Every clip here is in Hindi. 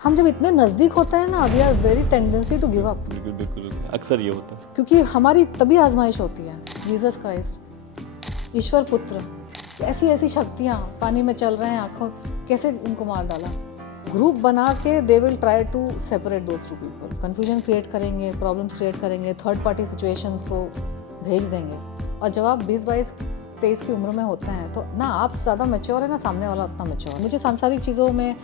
हम जब इतने नज़दीक होते हैं ना, we are very tendency to give up, बिल्कुल बिल्कुल अक्सर ये होता है। क्योंकि हमारी तभी आजमाइश होती है। जीसस क्राइस्ट, ईश्वर पुत्र, ऐसी ऐसी शक्तियाँ पानी में चल रहे हैं, आंखों कैसे उनको मार डाला। ग्रुप बना के they will try to separate those two people, confusion create करेंगे, प्रॉब्लम्स क्रिएट करेंगे, थर्ड पार्टी सिचुएशंस को भेज देंगे। और जब आप 20-22-23 की उम्र में होते हैं तो ना आप ज़्यादा मैच्योर है ना सामने वाला उतना मैच्योर है। मुझे सांसारिक चीज़ों में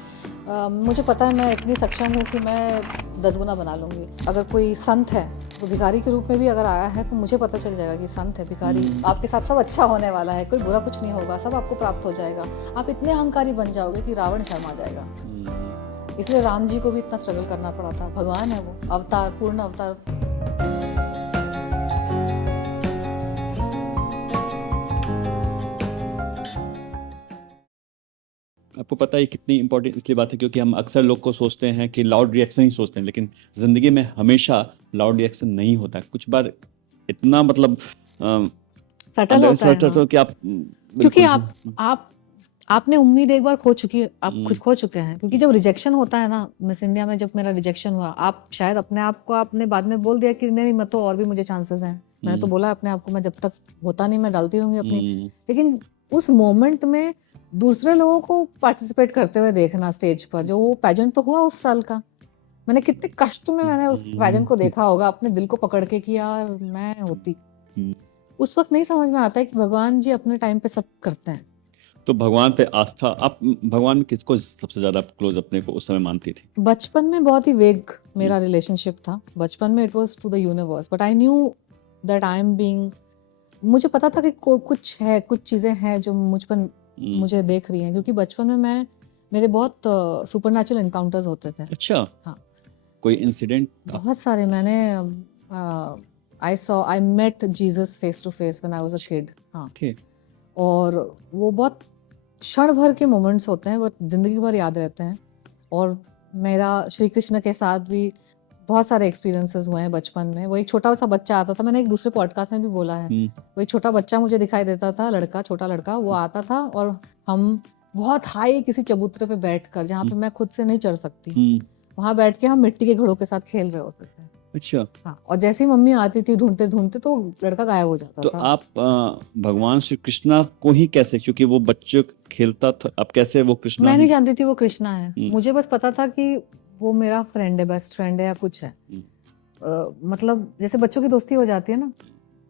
मुझे पता है मैं इतनी सक्षम हूँ कि मैं 10 गुना बना लूँगी। अगर कोई संत है तो भिखारी के रूप में भी अगर आया है तो मुझे पता चल जाएगा कि संत है, भिखारी, आपके साथ सब अच्छा होने वाला है, कोई बुरा कुछ नहीं होगा, सब आपको प्राप्त हो जाएगा। आप इतने अहंकारी बन जाओगे कि रावण शर्मा जाएगा। इसलिए राम जी को भी इतना स्ट्रगल करना पड़ा था। भगवान है वो, अवतार, पूर्ण अवतार। आपको पता है कितनी इंपॉर्टेंट इसलिए बात है क्योंकि हम अक्सर लोग को सोचते हैं कि लाउड रिएक्शन ही सोचते हैं, लेकिन ज़िंदगी में हमेशा लाउड रिएक्शन नहीं होता है। कुछ बार इतना मतलब सटल होता है, तो कि आप क्योंकि आपने उम्मीद एक बार खो चुकी है, आप खुद खो चुके हैं। क्योंकि जब रिजेक्शन होता है ना, मिस इंडिया में जब मेरा रिजेक्शन हुआ, आप शायद अपने आप को आपने बाद में बोल दिया कि नहीं मैं तो और भी मुझे चांसेस हैं। मैंने तो बोला अपने आप को मैं जब तक होता नहीं मैं डालती रहूंगी अपनी। लेकिन उस मोमेंट में दूसरे लोगों को पार्टिसिपेट करते हुए देखना स्टेज पर, जो वो पैजेंट तो हुआ उस साल का, मैंने कितने कष्ट में मैंने उस पैजेंट को देखा होगा अपने दिल को पकड़ के कि यार मैं होती। उस वक्त नहीं समझ में आता है कि भगवान जी अपने टाइम पे सब करते हैं। तो भगवान पे आस्था, आप भगवान में किसको सबसे ज्यादा क्लोज अपने को उस समय मानती थी? बचपन में बहुत ही वेग मेरा रिलेशनशिप था। बचपन में it was to the universe, but I knew that I am being, मुझे पता था कि कुछ है, कुछ चीजें हैं जो मुझ पर मुझे देख रही हैं। क्योंकि बचपन में मेरे बहुत सुपरनैचुरल एनकाउंटर्स होते थे। अच्छा, हाँ, कोई इंसिडेंट? बहुत सारे। मैंने I met Jesus face to face when I was a kid. हाँ, Okay. और वो बहुत क्षण भर के मोमेंट्स होते हैं, वो जिंदगी भर याद रहते हैं। और मेरा श्री कृष्ण के साथ भी बहुत सारे एक्सपीरियंसेस हुए हैं बचपन में। वो एक छोटा सा बच्चा आता था, मैंने एक दूसरे पॉडकास्ट में भी बोला है, वो एक छोटा बच्चा मुझे दिखाई देता था, लड़का, छोटा लड़का, वो आता था और हम बहुत हाई किसी चबूतरे पे बैठकर, जहाँ पे मैं खुद से नहीं चढ़ सकती, वहां बैठ के हम मिट्टी के घड़ों के साथ खेल रहे होते थे। अच्छा। हाँ, और जैसे ही मम्मी आती थी ढूंढते ढूंढते तो लड़का गायब हो जाता तो था। आप भगवान श्री कृष्णा को ही कैसे, क्योंकि वो बच्चे खेलता था, आप कैसे वो कृष्णा मैं ही? नहीं जानती थी वो कृष्णा है। मुझे बस पता था कि वो मेरा फ्रेंड है, बेस्ट फ्रेंड है या कुछ है। मतलब जैसे बच्चों की दोस्ती हो जाती है ना,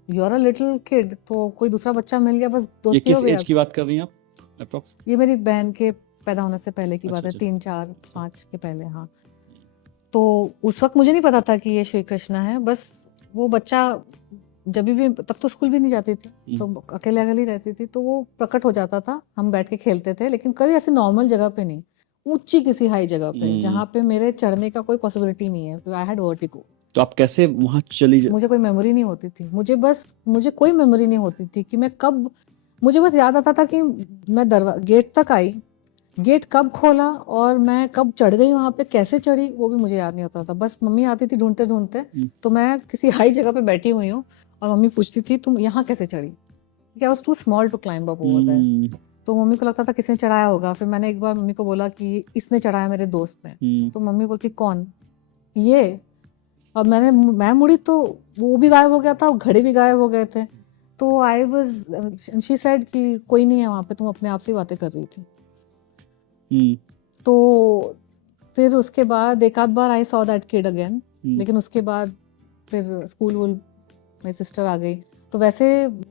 you are a little kid, तो कोई दूसरा बच्चा मिल गया, बस ये दोस्ती हो किस गया। एज की बात कर रही हैं आप अप्रॉक्स? ये मेरी बहन के पैदा होने से पहले की बात है, अच्छा। 3, 4, 5 के पहले। हाँ, तो उस वक्त मुझे नहीं पता था कि ये श्री कृष्णा है। बस वो बच्चा जब भी, तब तो स्कूल भी नहीं जाती थी, तो अकेले अकेले रहती थी, तो वो प्रकट हो जाता था, हम बैठ के खेलते थे, लेकिन कभी ऐसे नॉर्मल जगह पे नहीं, ऊंची किसी हाई जगह पे जहाँ पे मेरे चढ़ने का कोई पॉसिबिलिटी नहीं है। I had vertigo. तो आप कैसे वहां चली मुझे कोई मेमोरी नहीं होती थी, मुझे कोई मेमोरी नहीं होती थी कि मैं कब, मुझे बस याद आता था कि मैं गेट तक आई, गेट कब खोला और मैं कब चढ़ गई, वहां पे कैसे चढ़ी वो भी मुझे याद नहीं होता था। बस मम्मी आती थी ढूंढते ढूंढते, तो मैं किसी हाई जगह पे बैठी हुई हूँ और मम्मी पूछती थी तुम यहाँ कैसे चढ़ी, I was too small to climb up over there. तो मम्मी को लगता था किसने चढ़ाया होगा। फिर मैंने एक बार मम्मी को बोला कि इसने चढ़ाया, मेरे दोस्त ने। तो मम्मी बोलती कौन? ये। और मैं मुड़ी तो वो भी गायब हो गया था और घड़े भी गायब हो गए थे। तो आई वाज, शी सेड कि कोई नहीं है वहाँ पे, तुम अपने आप से ही बातें कर रही थी। तो फिर उसके बाद एक आध बार I saw that kid again, लेकिन उसके बाद फिर स्कूल वूल मेरी सिस्टर आ गई। तो वैसे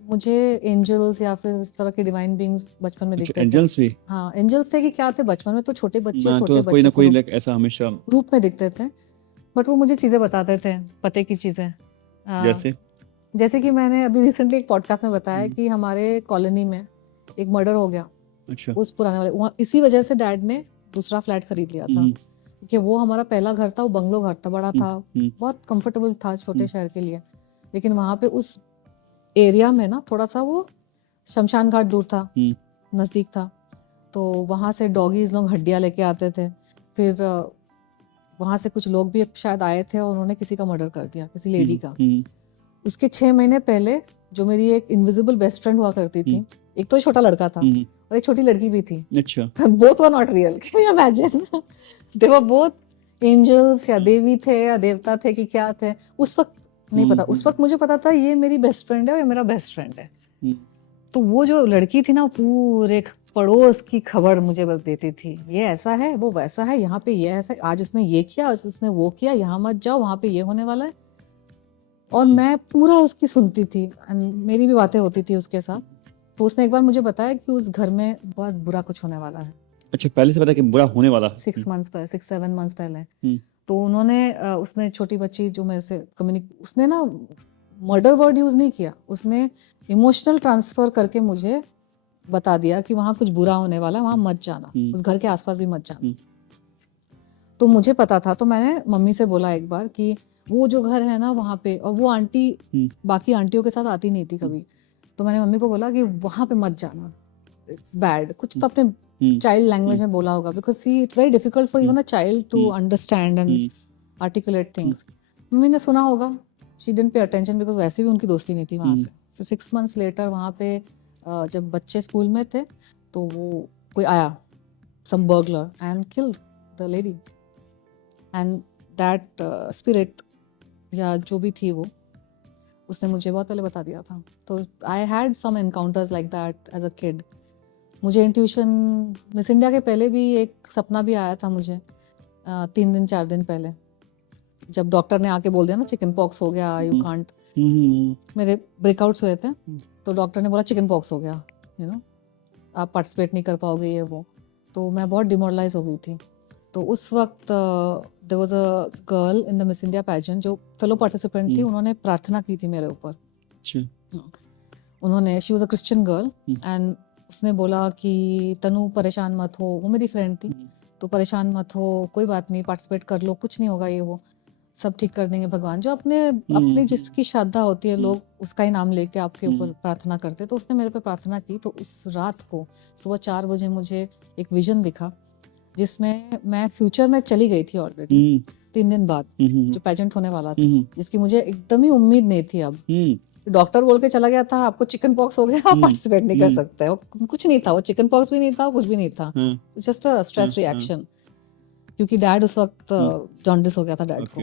मुझे एंजल्स या फिर इस तरह के डिवाइन बीइंग्स बचपन में दिखते थे। एंजल्स भी? हाँ, एंजल्स थे कि क्या थे, बचपन में तो छोटे बच्चे तो कोई ना कोई ऐसा हमेशा रूप में दिखते थे, बट वो मुझे चीजें बताते थे, पते की चीजें। जैसे कि मैंने अभी रिसेंटली एक पॉडकास्ट में बताया कि हमारे कॉलोनी में एक मर्डर हो गया। अच्छा। उस पुराने वाले, वहाँ इसी वजह से डैड ने दूसरा फ्लैट खरीद लिया था, क्योंकि वो हमारा पहला घर था, वो बंगलो घर था, बड़ा था, बहुत कंफर्टेबल था छोटे शहर के लिए। लेकिन वहाँ पे उस एरिया में ना थोड़ा सा वो शमशान घाट दूर था, नजदीक था, तो वहाँ से डॉगीज लोग हड्डियाँ लेके आते थे। फिर वहाँ से कुछ लोग भी शायद आए थे और उन्होंने किसी का मर्डर कर दिया, किसी लेडी का। उसके 6 महीने पहले जो मेरी एक इनविजिबल बेस्ट फ्रेंड हुआ करती थी, एक तो छोटा लड़का था और एक छोटी लड़की भी थी। अच्छा। Both were not real, can you imagine? They were both angels या देवी थे या देवता थे कि क्या थे, उस वक्त नहीं पता। उस वक्त मुझे पता था ये मेरी बेस्ट फ्रेंड है और ये मेरा बेस्ट फ्रेंड है। तो वो जो लड़की थी ना, पूरे पड़ोस की खबर मुझे बस देती थी, ये ऐसा है, वो वैसा है, यहाँ पे ये ऐसा, आज उसने ये किया, आज उसने वो किया, यहाँ मत जाओ, वहाँ पे ये होने वाला है। और मैं पूरा उसकी सुनती थी, मेरी भी बातें होती थी उसके साथ। तो उसने एक बार मुझे बताया कि उस घर में बहुत बुरा कुछ होने वाला है। अच्छा, पहले से पता कि बुरा होने वाला। 6-7 मंथ्स पहले। तो उसने छोटी बच्ची जो मेरे से उसने ना मर्डर वर्ड यूज नहीं किया, उसने इमोशनल ट्रांसफर करके मुझे बता दिया कि वहाँ कुछ बुरा होने वाला है, वहाँ मत जाना, उस घर के आसपास भी मत जाना। तो मुझे पता था, तो मैंने मम्मी से बोला एक बार कि वो जो घर है ना वहाँ पे, और वो आंटी बाकी आंटियों के साथ आती नहीं थी कभी, तो मैंने मम्मी को बोला कि वहाँ पे मत जाना, इट्स बैड। कुछ तो अपने चाइल्ड लैंग्वेज में बोला होगा, because see it's very difficult for even a child to understand and articulate things. Mummy ने सुना होगा, she didn't pay attention, because वैसे भी उनकी दोस्ती नहीं थी वहाँ से। फिर 6 months लेटर वहाँ पे जब बच्चे स्कूल में थे, तो वो कोई आया, some burglar, and killed the lady. And that spirit या जो भी थी वो, उसने मुझे बहुत पहले बता दिया था। तो I had some encounters like that as a kid. मुझे इंट्यूशन, मिस इंडिया के पहले भी एक सपना भी आया था मुझे 4 दिन पहले, जब डॉक्टर ने आके बोल दिया ना चिकन पॉक्स हो गया, यू कांट, मेरे ब्रेकआउट्स हुए थे, तो डॉक्टर ने बोला चिकन पॉक्स हो गया, यू नो आप पार्टिसिपेट नहीं कर पाओगे, ये वो। तो मैं बहुत डिमोरलाइज हो गई थी। तो उस वक्त there was a girl in the Miss India pageant जो फेलो पार्टिसिपेंट थी, उन्होंने प्रार्थना की थी मेरे ऊपर। उन्होंने, she was a Christian girl, and उसने बोला कि तनु परेशान मत हो, वो मेरी फ्रेंड थी, तो परेशान मत हो, कोई बात नहीं, पार्टिसिपेट कर लो, कुछ नहीं होगा, ये वो सब ठीक कर देंगे भगवान। जो अपनी जिसकी श्रद्धा होती है, लोग उसका ही नाम लेके आपके ऊपर प्रार्थना करते। तो उसने मेरे पे प्रार्थना की। तो उस रात को सुबह 4 बजे मुझे एक विजन दिखा, जिसमें मैं फ्यूचर में चली गई थी ऑलरेडी 3 दिन बाद, जो पेजेंट होने वाला था, जिसकी मुझे एकदम ही उम्मीद नहीं थी। अब डॉक्टर बोल के चला गया था आपको चिकन पॉक्स हो गया, आप पार्टिसिपेट नहीं कर सकते हो। कुछ नहीं था, वो चिकन पॉक्स भी नहीं था, कुछ भी नहीं था, जस्ट अ स्ट्रेस रिएक्शन, क्योंकि डैड उस वक्त जॉन्डिस हो गया था डैड को।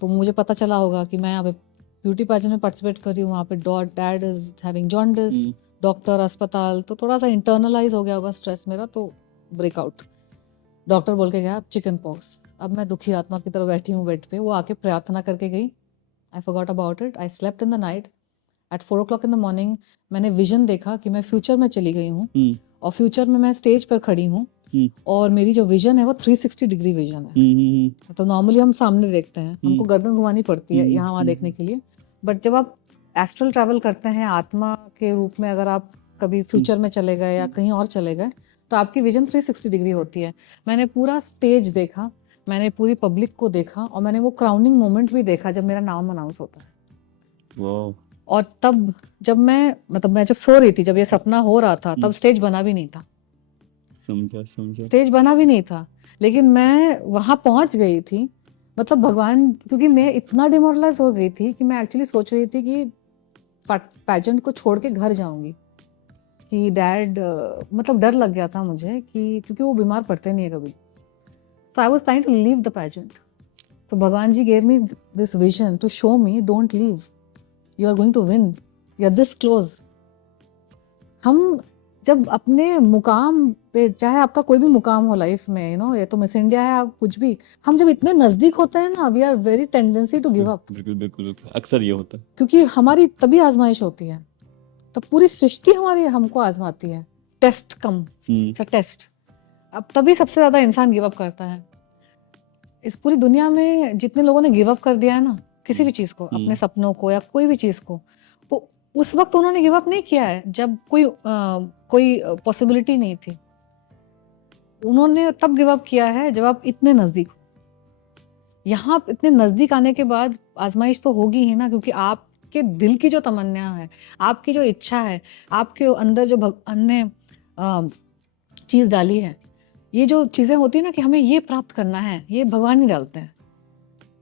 तो मुझे पता चला होगा कि मैं यहाँ पे ब्यूटी पेजेंट में पार्टिसिपेट कर रही हूँ, वहाँ पे dad is having jaundice, doctor, अस्पताल, तो थोड़ा सा इंटरनलाइज हो गया होगा स्ट्रेस मेरा, तो ब्रेकआउट। डॉक्टर बोल के गया चिकन पॉक्स। अब मैं दुखी आत्मा की तरह बैठी हूँ बेड पे, वो आके प्रार्थना करके गई। I forgot about it, I slept in the night. At 4 o'clock in the morning मैंने विजन देखा कि मैं फ्यूचर में चली गई हूँ, और फ्यूचर में मैं स्टेज पर खड़ी हूँ, और मेरी जो विजन है वो 360 डिग्री विजन है। तो नॉर्मली हम सामने देखते हैं, हमको गर्दन घुमानी पड़ती है यहाँ वहाँ देखने के लिए, बट जब आप एस्ट्रल ट्रैवल करते हैं आत्मा के रूप में, अगर आप कभी फ्यूचर में चले गए या कहीं और चले गए, तो आपकी विजन 360 डिग्री होती है। मैंने पूरा स्टेज देखा, मैंने पूरी पब्लिक को देखा, और मैंने वो क्राउनिंग मोमेंट भी देखा जब मेरा नाम अनाउंस होता है। और तब जब मैं जब सो रही थी, जब ये सपना हो रहा था, तब स्टेज बना भी नहीं था। समझा। स्टेज बना भी नहीं था, लेकिन मैं वहां पहुंच गई थी, मतलब भगवान, क्योंकि मैं इतना डिमोरलाइज हो गई थी कि मैं एक्चुअली सोच रही थी कि पैजेंट को छोड़ के घर जाऊंगी, कि डैड, मतलब डर लग गया था मुझे कि क्योंकि वो बीमार पड़ते नहीं है कभी। तो I was trying to leave the pageant. तो भगवान जी gave me this vision to show me, don't leave, you are going to win, you are this close. हम जब अपने मुकाम पे, चाहे आपका कोई भी मुकाम हो लाइफ में, यू नो, ये तो मिस इंडिया है, आप कुछ भी, हम जब इतने नजदीक होते हैं ना, we are very tendency to give up. बिल्कुल, अक्सर ये होता है, क्योंकि हमारी तभी आजमाइश होती है, तब पूरी सृष्टि हमारी हमको आजमाती है, टेस्ट कम टेस्ट। अब तभी सबसे ज्यादा इंसान गिव अप करता है। इस पूरी दुनिया में जितने लोगों ने गिव अप कर दिया है ना, किसी भी चीज को, अपने सपनों को या कोई भी चीज को, वो उस वक्त उन्होंने गिव अप नहीं किया है जब कोई पॉसिबिलिटी नहीं थी। उन्होंने तब गिव अप किया है जब आप इतने नजदीक हो। यहाँ इतने नजदीक आने के बाद आजमाइश तो होगी ही ना, क्योंकि आपके दिल की जो तमन्ना है, आपकी जो इच्छा है, आपके अंदर जो भगवान ने चीज डाली है, ये जो चीजें होती है ना कि हमें ये प्राप्त करना है, ये भगवान ही डालते हैं।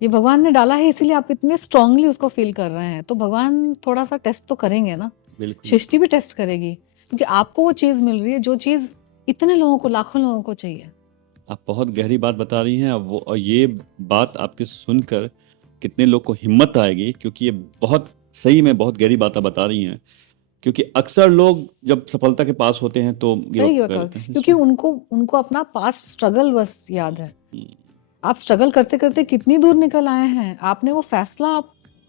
ये भगवान ने डाला है, इसीलिए आप इतने स्ट्रांगली उसको फील कर रहे हैं। तो भगवान थोड़ा सा टेस्ट तो करेंगे ना, सृष्टि भी टेस्ट करेगी, क्योंकि आपको वो चीज मिल रही है जो चीज इतने लोगों को, लाखों लोगों को चाहिए। आप बहुत गहरी बात बता रही हैं, और ये बात आपके सुनकर कितने लोग को हिम्मत आएगी, क्योंकि ये बहुत सही में बहुत गहरी बात आप बता रही हैं। क्योंकि अक्सर लोग जब सफलता के पास होते हैं तो गिव सही अप कर बताओ, देते हैं। क्योंकि उनको उनको अपना पास्ट स्ट्रगल बस याद है। हम्म, आप स्ट्रगल करते करते कितनी दूर निकल आए हैं, आपने वो फैसला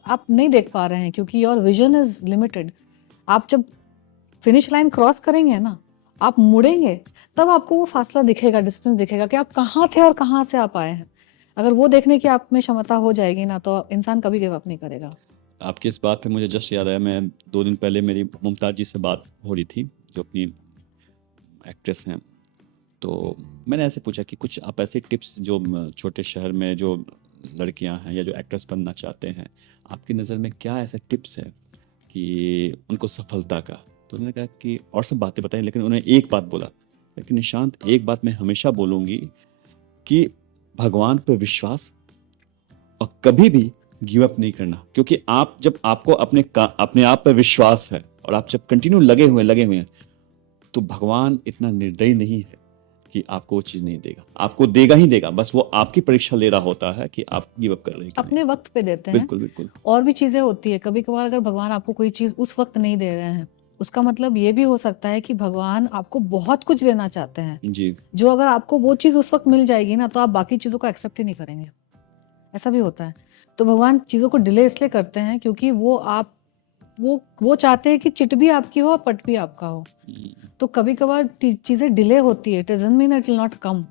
आप नहीं देख पा रहे हैं क्योंकि योर विजन इज लिमिटेड। आप जब फिनिश लाइन क्रॉस करेंगे ना, आप मुड़ेंगे, तब आपको वो फासला दिखेगा, डिस्टेंस दिखेगा कि आप कहाँ थे और कहाँ से आप आए हैं। अगर वो देखने की आप में क्षमता हो जाएगी ना, तो इंसान कभी गिव अप नहीं करेगा। आपकी इस बात पे मुझे जस्ट याद आया, मैं 2 दिन पहले मेरी मुमताज़ जी से बात हो रही थी, जो अपनी एक्ट्रेस हैं। तो मैंने ऐसे पूछा कि कुछ आप ऐसे टिप्स जो छोटे शहर में जो लड़कियां हैं या जो एक्ट्रेस बनना चाहते हैं, आपकी नज़र में क्या ऐसे टिप्स है कि उनको सफलता का। तो उन्होंने कहा कि और सब बातें बताई, लेकिन उन्होंने एक बात बोला कि निशांत, एक बात मैं हमेशा बोलूँगी कि भगवान पर विश्वास और कभी भी गिव अप नहीं करना। क्योंकि आप जब आपको अपने आप पर विश्वास है और आप जब कंटिन्यू लगे हुए हैं, तो भगवान इतना निर्दयी नहीं है कि आपको वो चीज़ नहीं देगा, आपको देगा ही देगा। बस वो आपकी परीक्षा ले रहा होता है कि आप गिव अप कर रहे हैं कि अपने नहीं। वक्त पे देते हैं। बिल्कुल बिल्कुल। और भी चीजें होती है, कभी कभार अगर भगवान आपको कोई चीज उस वक्त नहीं दे रहे हैं, उसका मतलब ये भी हो सकता है कि भगवान आपको बहुत कुछ देना चाहते हैं, जी। जो अगर आपको वो चीज उस वक्त मिल जाएगी ना, तो आप बाकी चीजों को एक्सेप्ट ही नहीं करेंगे। ऐसा भी होता है। तो भगवान चीजों को डिले इसलिए करते हैं क्योंकि वो चाहते हैं कि चिट भी आपकी हो और पट भी आपका हो। तो कभी कभार चीजें डिले होती है, it doesn't mean it will not come.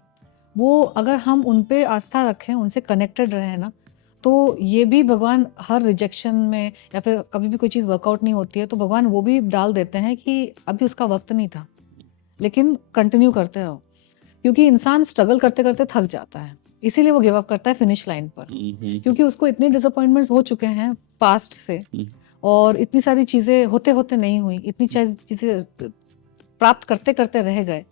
वो अगर हम उन पे आस्था रखें, उनसे कनेक्टेड रहे ना, तो ये भी भगवान हर रिजेक्शन में या फिर कभी भी कोई चीज़ वर्कआउट नहीं होती है तो भगवान वो भी डाल देते हैं कि अभी उसका वक्त नहीं था, लेकिन कंटिन्यू करते रहो। क्योंकि इंसान स्ट्रगल करते करते थक जाता है, इसीलिए वो गिव अप करता है फिनिश लाइन पर, क्योंकि उसको इतने डिसअपॉइंटमेंट्स हो चुके हैं पास्ट से, और इतनी सारी चीज़ें होते होते नहीं हुई, इतनी चीज़ें प्राप्त करते करते रह गए।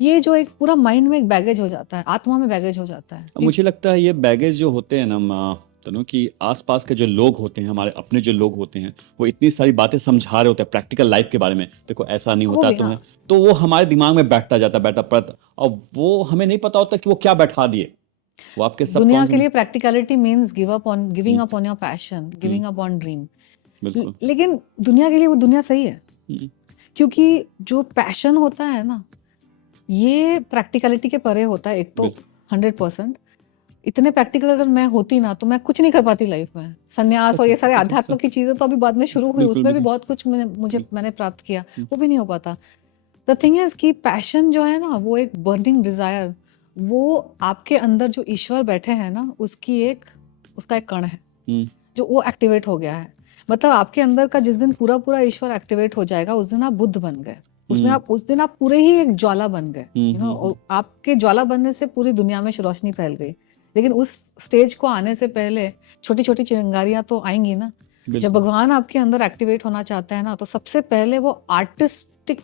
ये जो एक पूरा माइंड में एक बैगेज हो जाता है, आत्मा में बैगेज हो जाता है। मुझे लगता है ये बैगेज जो होते हैं ना तनु, कि आसपास के जो लोग होते हैं, हमारे अपने जो लोग होते हैं, वो इतनी सारी बातें समझा रहे होते हैं प्रैक्टिकल लाइफ के बारे में, देखो ऐसा नहीं वो होता भी, तो है, हाँ। तो वो हमारे दिमाग में बैठता पड़ता, और वो हमें नहीं पता होता कि वो क्या बैठा दिए, वो आपके दुनिया के सबकॉन्शियस। लिए practicality means giving up on your passion, giving up on dream. बिल्कुल। लेकिन दुनिया के लिए वो दुनिया सही है, हम्म, क्योंकि जो पैशन होता है ना, ये प्रैक्टिकलिटी के परे होता है। एक तो 100%। इतने प्रैक्टिकल अगर मैं होती ना, तो मैं कुछ नहीं कर पाती लाइफ में। संन्यास और ये सारे आध्यात्म की चीजें तो अभी बाद में शुरू हुई, बिल्कुल उसमें भी बिल्कुल। बहुत कुछ मैंने प्राप्त किया, वो भी नहीं हो पाता। द थिंग इज कि पैशन जो है ना, वो एक बर्निंग डिजायर, वो आपके अंदर जो ईश्वर बैठे हैं ना, उसका एक कण है जो वो एक्टिवेट हो गया है। मतलब आपके अंदर का जिस दिन पूरा पूरा ईश्वर एक्टिवेट हो जाएगा, उस दिन आप बुद्ध बन गए। उस दिन आप पूरे ही एक ज्वाला बन गए, यू नो। और आपके ज्वाला बनने से पूरी दुनिया में रोशनी फैल गई। लेकिन उस स्टेज को आने से पहले छोटी छोटी चिंगारियां तो आएंगी ना। जब भगवान आपके अंदर एक्टिवेट होना चाहता है ना, तो सबसे पहले वो आर्टिस्टिक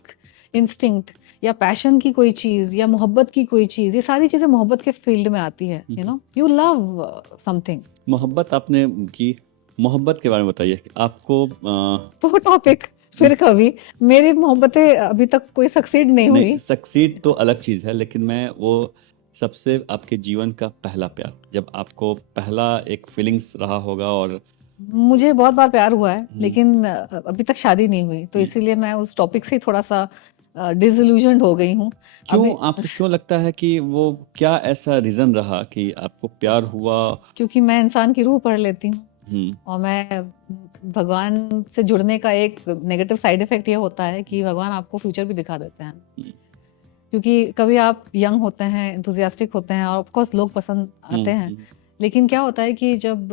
इंस्टिंक्ट या पैशन की कोई चीज या मोहब्बत की कोई चीज, ये सारी चीजें मोहब्बत के फील्ड में आती है। You know, you love something. मोहब्बत आपने की, मोहब्बत के बारे में बताइए आपको। वो टॉपिक फिर कभी, मेरी मोहब्बतें अभी तक कोई सक्सीड नहीं हुई। सक्सीड तो अलग चीज है, लेकिन मैं वो सबसे आपके जीवन का पहला प्यार, जब आपको पहला एक फीलिंग्स रहा होगा। और मुझे बहुत बार प्यार हुआ है, लेकिन अभी तक शादी नहीं हुई, तो इसीलिए मैं उस टॉपिक से थोड़ा सा डिसइल्यूजन्ड हो गई हूँ। क्यों आपको क्यों लगता है कि वो क्या ऐसा रीजन रहा कि आपको प्यार हुआ? क्योंकि मैं इंसान की रूह पढ़ लेती हूँ, और मैं भगवान से जुड़ने का एक नेगेटिव साइड इफेक्ट ये होता है कि भगवान आपको फ्यूचर भी दिखा देते हैं। क्योंकि कभी आप यंग होते हैं, एंथुसियास्टिक होते हैं, और ऑफ कोर्स लोग पसंद आते हैं, लेकिन क्या होता है कि जब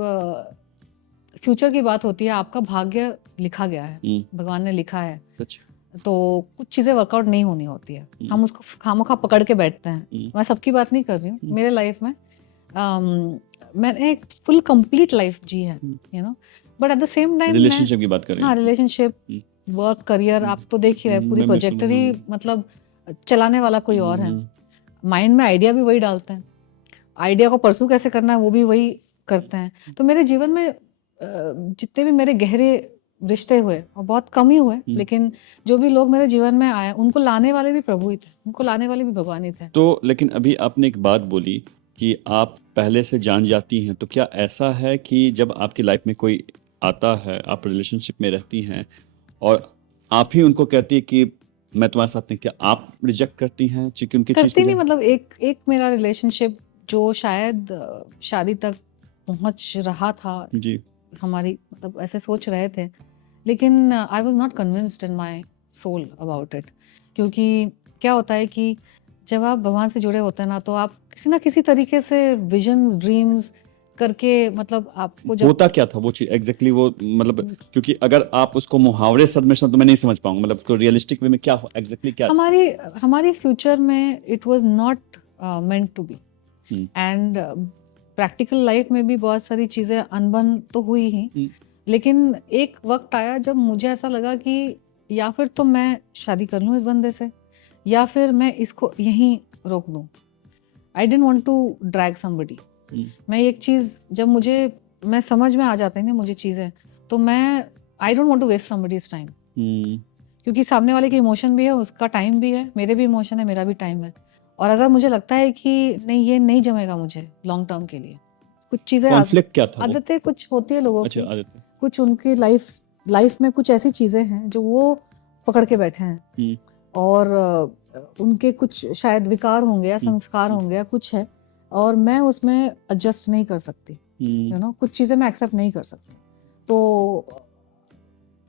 फ्यूचर की बात होती है, आपका भाग्य लिखा गया है, भगवान ने लिखा है, तो कुछ चीजें वर्कआउट नहीं होनी होती है, हम उसको खामोखा पकड़ के बैठते हैं। मैं सबकी बात नहीं कर रही हूँ, मेरे लाइफ में मैंने एक फुल कंप्लीट लाइफ जी है, you no. But at the same time relationship की बात कर रहे हैं। हाँ, रिलेशनशिप, वर्क, करियर, आप तो देख ही रहे, पूरी प्रोजेक्टरी, मतलब चलाने वाला कोई और है। माइंड में आइडिया भी वही डालते हैं, आइडिया को परसू कैसे करना है वो भी वही करते हैं। तो मेरे जीवन में जितने भी मेरे गहरे रिश्ते हुए और बहुत कम ही हुए, लेकिन जो भी लोग मेरे जीवन में आए उनको लाने वाले भी प्रभु ही थे, उनको लाने वाले भी भगवान ही थे। तो लेकिन अभी आपने एक बात बोली कि आप पहले से जान जाती हैं, तो क्या ऐसा है कि जब आपकी लाइफ में कोई आता है, आप रिलेशनशिप में रहती हैं और आप ही उनको कहती है कि मैं तुम्हारे साथ नहीं, क्या आप रिजेक्ट करती हैं क्योंकि उनकी चीज करती को नहीं, मतलब एक मेरा रिलेशनशिप जो शायद शादी तक पहुंच रहा था, जी हमारी मतलब ऐसे सोच रहे थे, लेकिन I was not convinced in my soul about it. क्योंकि क्या होता है कि जब आप भगवान से जुड़े होते हैं ना, तो आप किसी ना किसी तरीके से विजन्स ड्रीम्स करके, मतलब आपको जब होता क्या था वो चीज एग्जैक्टली वो, मतलब क्योंकि अगर आप उसको मुहावरे शब्द में सुना तो मैं नहीं समझ पाऊंगा, मतलब उसको रियलिस्टिक वे में क्या एग्जैक्टली क्या हमारी फ्यूचर में it was not meant to be, and practical life में भी बहुत सारी चीज़ें अनबन तो हुई ही, लेकिन एक वक्त आया जब मुझे ऐसा लगा कि या फिर तो मैं शादी कर लूँ इस बंदे से, या फिर मैं इसको यहीं रोक दूँ। I don't want to drag somebody. मैं एक चीज़ जब मैं समझ में आ जाती है ना मुझे चीज़ें, तो मैं I don't want to waste somebody's time, क्योंकि सामने वाले के इमोशन भी है, उसका टाइम भी है, मेरे भी इमोशन है, मेरा भी टाइम है। और अगर मुझे लगता है कि नहीं ये नहीं जमेगा मुझे लॉन्ग टर्म के लिए, कुछ चीज़ें कॉन्फ्लिक्ट क्या था वो? आदतें कुछ होती है लोगों अच्छा की, आदत कुछ उनकी लाइफ में कुछ ऐसी चीज़ें हैं जो वो पकड़ के बैठे हैं, और उनके कुछ शायद विकार होंगे या संस्कार होंगे या कुछ है, और मैं उसमें एडजस्ट नहीं कर सकती, यू नो, कुछ चीज़ें मैं एक्सेप्ट नहीं कर सकती। तो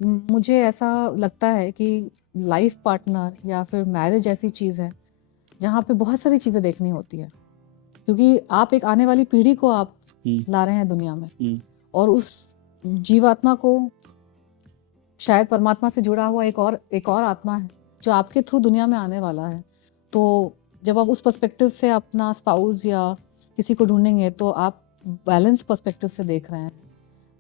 मुझे ऐसा लगता है कि लाइफ पार्टनर या फिर मैरिज ऐसी चीज़ है जहाँ पे बहुत सारी चीज़ें देखनी होती है, क्योंकि आप एक आने वाली पीढ़ी को आप ला रहे हैं दुनिया में, और उस जीवात्मा को शायद परमात्मा से जुड़ा हुआ एक और आत्मा है जो आपके थ्रू दुनिया में आने वाला है। तो जब आप उस पर्सपेक्टिव से अपना स्पाउस या किसी को ढूंढेंगे तो आप बैलेंस पर्सपेक्टिव से देख रहे हैं।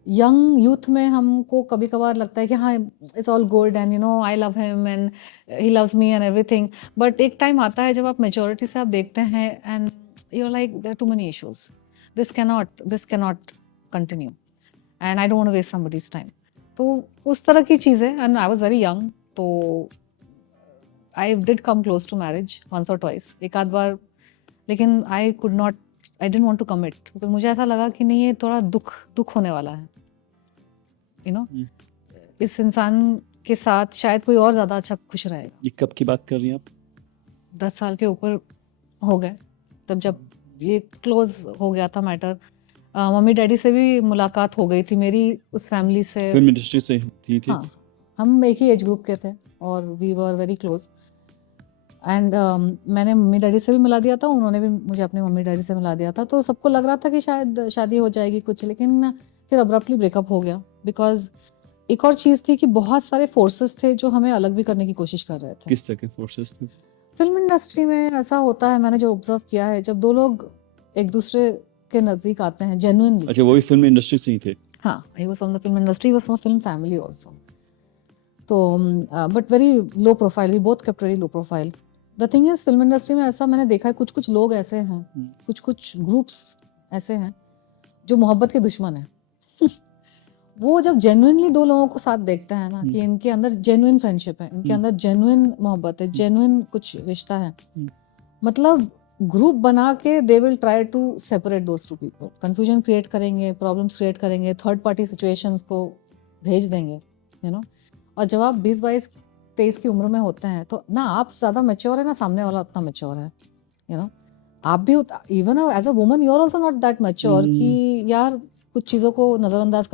यंग यूथ में हमको कभी कभार लगता है कि हाँ it's all good and you know I love him and he loves me and everything, but एक टाइम आता है जब आप मेच्योरिटी से आप देखते हैं and you are like there are too many issues, this cannot continue and I don't want to waste somebody's time. तो उस तरह की चीज़ें, and I was very young, तो I did come close to marriage once और ट्वाइस, एक आध बार, लेकिन I didn't want to commit, तो मुझे ऐसा लगा कि नहीं ये थोड़ा दुख होने वाला है, यू नो, इस इंसान के साथ शायद कोई और ज़्यादा अच्छा खुश रहेगा। ये कब की बात कर रही हैं आप? 10 साल के ऊपर हो गए तब जब ये क्लोज हो गया था मैटर। मम्मी डैडी से भी मुलाकात हो गई थी मेरी, उस फैमिली से, फिल्म इंडस्ट्री से ही थी? हाँ, हम एक ही एज ग्रुप के थे और we were very close, and मैंने मम्मी डैडी से भी मिला दिया था, उन्होंने भी मुझे अपने मम्मी डैडी से मिला दिया था, तो सबको लग रहा था कि शायद शादी हो जाएगी कुछ, लेकिन फिर अब्रप्टली ब्रेकअप हो गया। बिकॉज एक और चीज़ थी कि बहुत सारे फोर्सेस थे जो हमें अलग भी करने की कोशिश कर रहे थे। किस तरह के फोर्सेस थे? फिल्म इंडस्ट्री में ऐसा होता है, मैंने जो ऑब्जर्व किया है, जब दो लोग एक दूसरे के नज़दीक आते हैं जेन्युइनली। अच्छा, वो भी फिल्म इंडस्ट्री से ही थे? हाँ, he was from the film industry, he was from a film family also. तो but very low profile, we both kept very low profile. The thing is, film industry में ऐसा मैंने देखा है, कुछ लोग ऐसे हैं, कुछ ग्रुप्स ऐसे हैं जो मोहब्बत के दुश्मन हैं। वो जब जेन्युइनली दो लोगों को साथ देखते हैं ना, कि इनके अंदर जेन्युइन फ्रेंडशिप है, इनके अंदर जेन्युइन मोहब्बत है, जेन्युइन कुछ रिश्ता है, मतलब ग्रुप बना के they will try to separate those two people, confusion create करेंगे, प्रॉब्लम्स क्रिएट करेंगे, थर्ड पार्टी सिचुएशंस को भेज देंगे, यू नो। और जब आप 20-22-23 की उम्र में होते हैं तो ना आप ज़्यादा मैच्योर है ना सामने वाला उतना मैच्योर है, यू नो। आप भी even as a woman you are also not that mature कि यार कुछ चीज़ों को नज़रअंदाज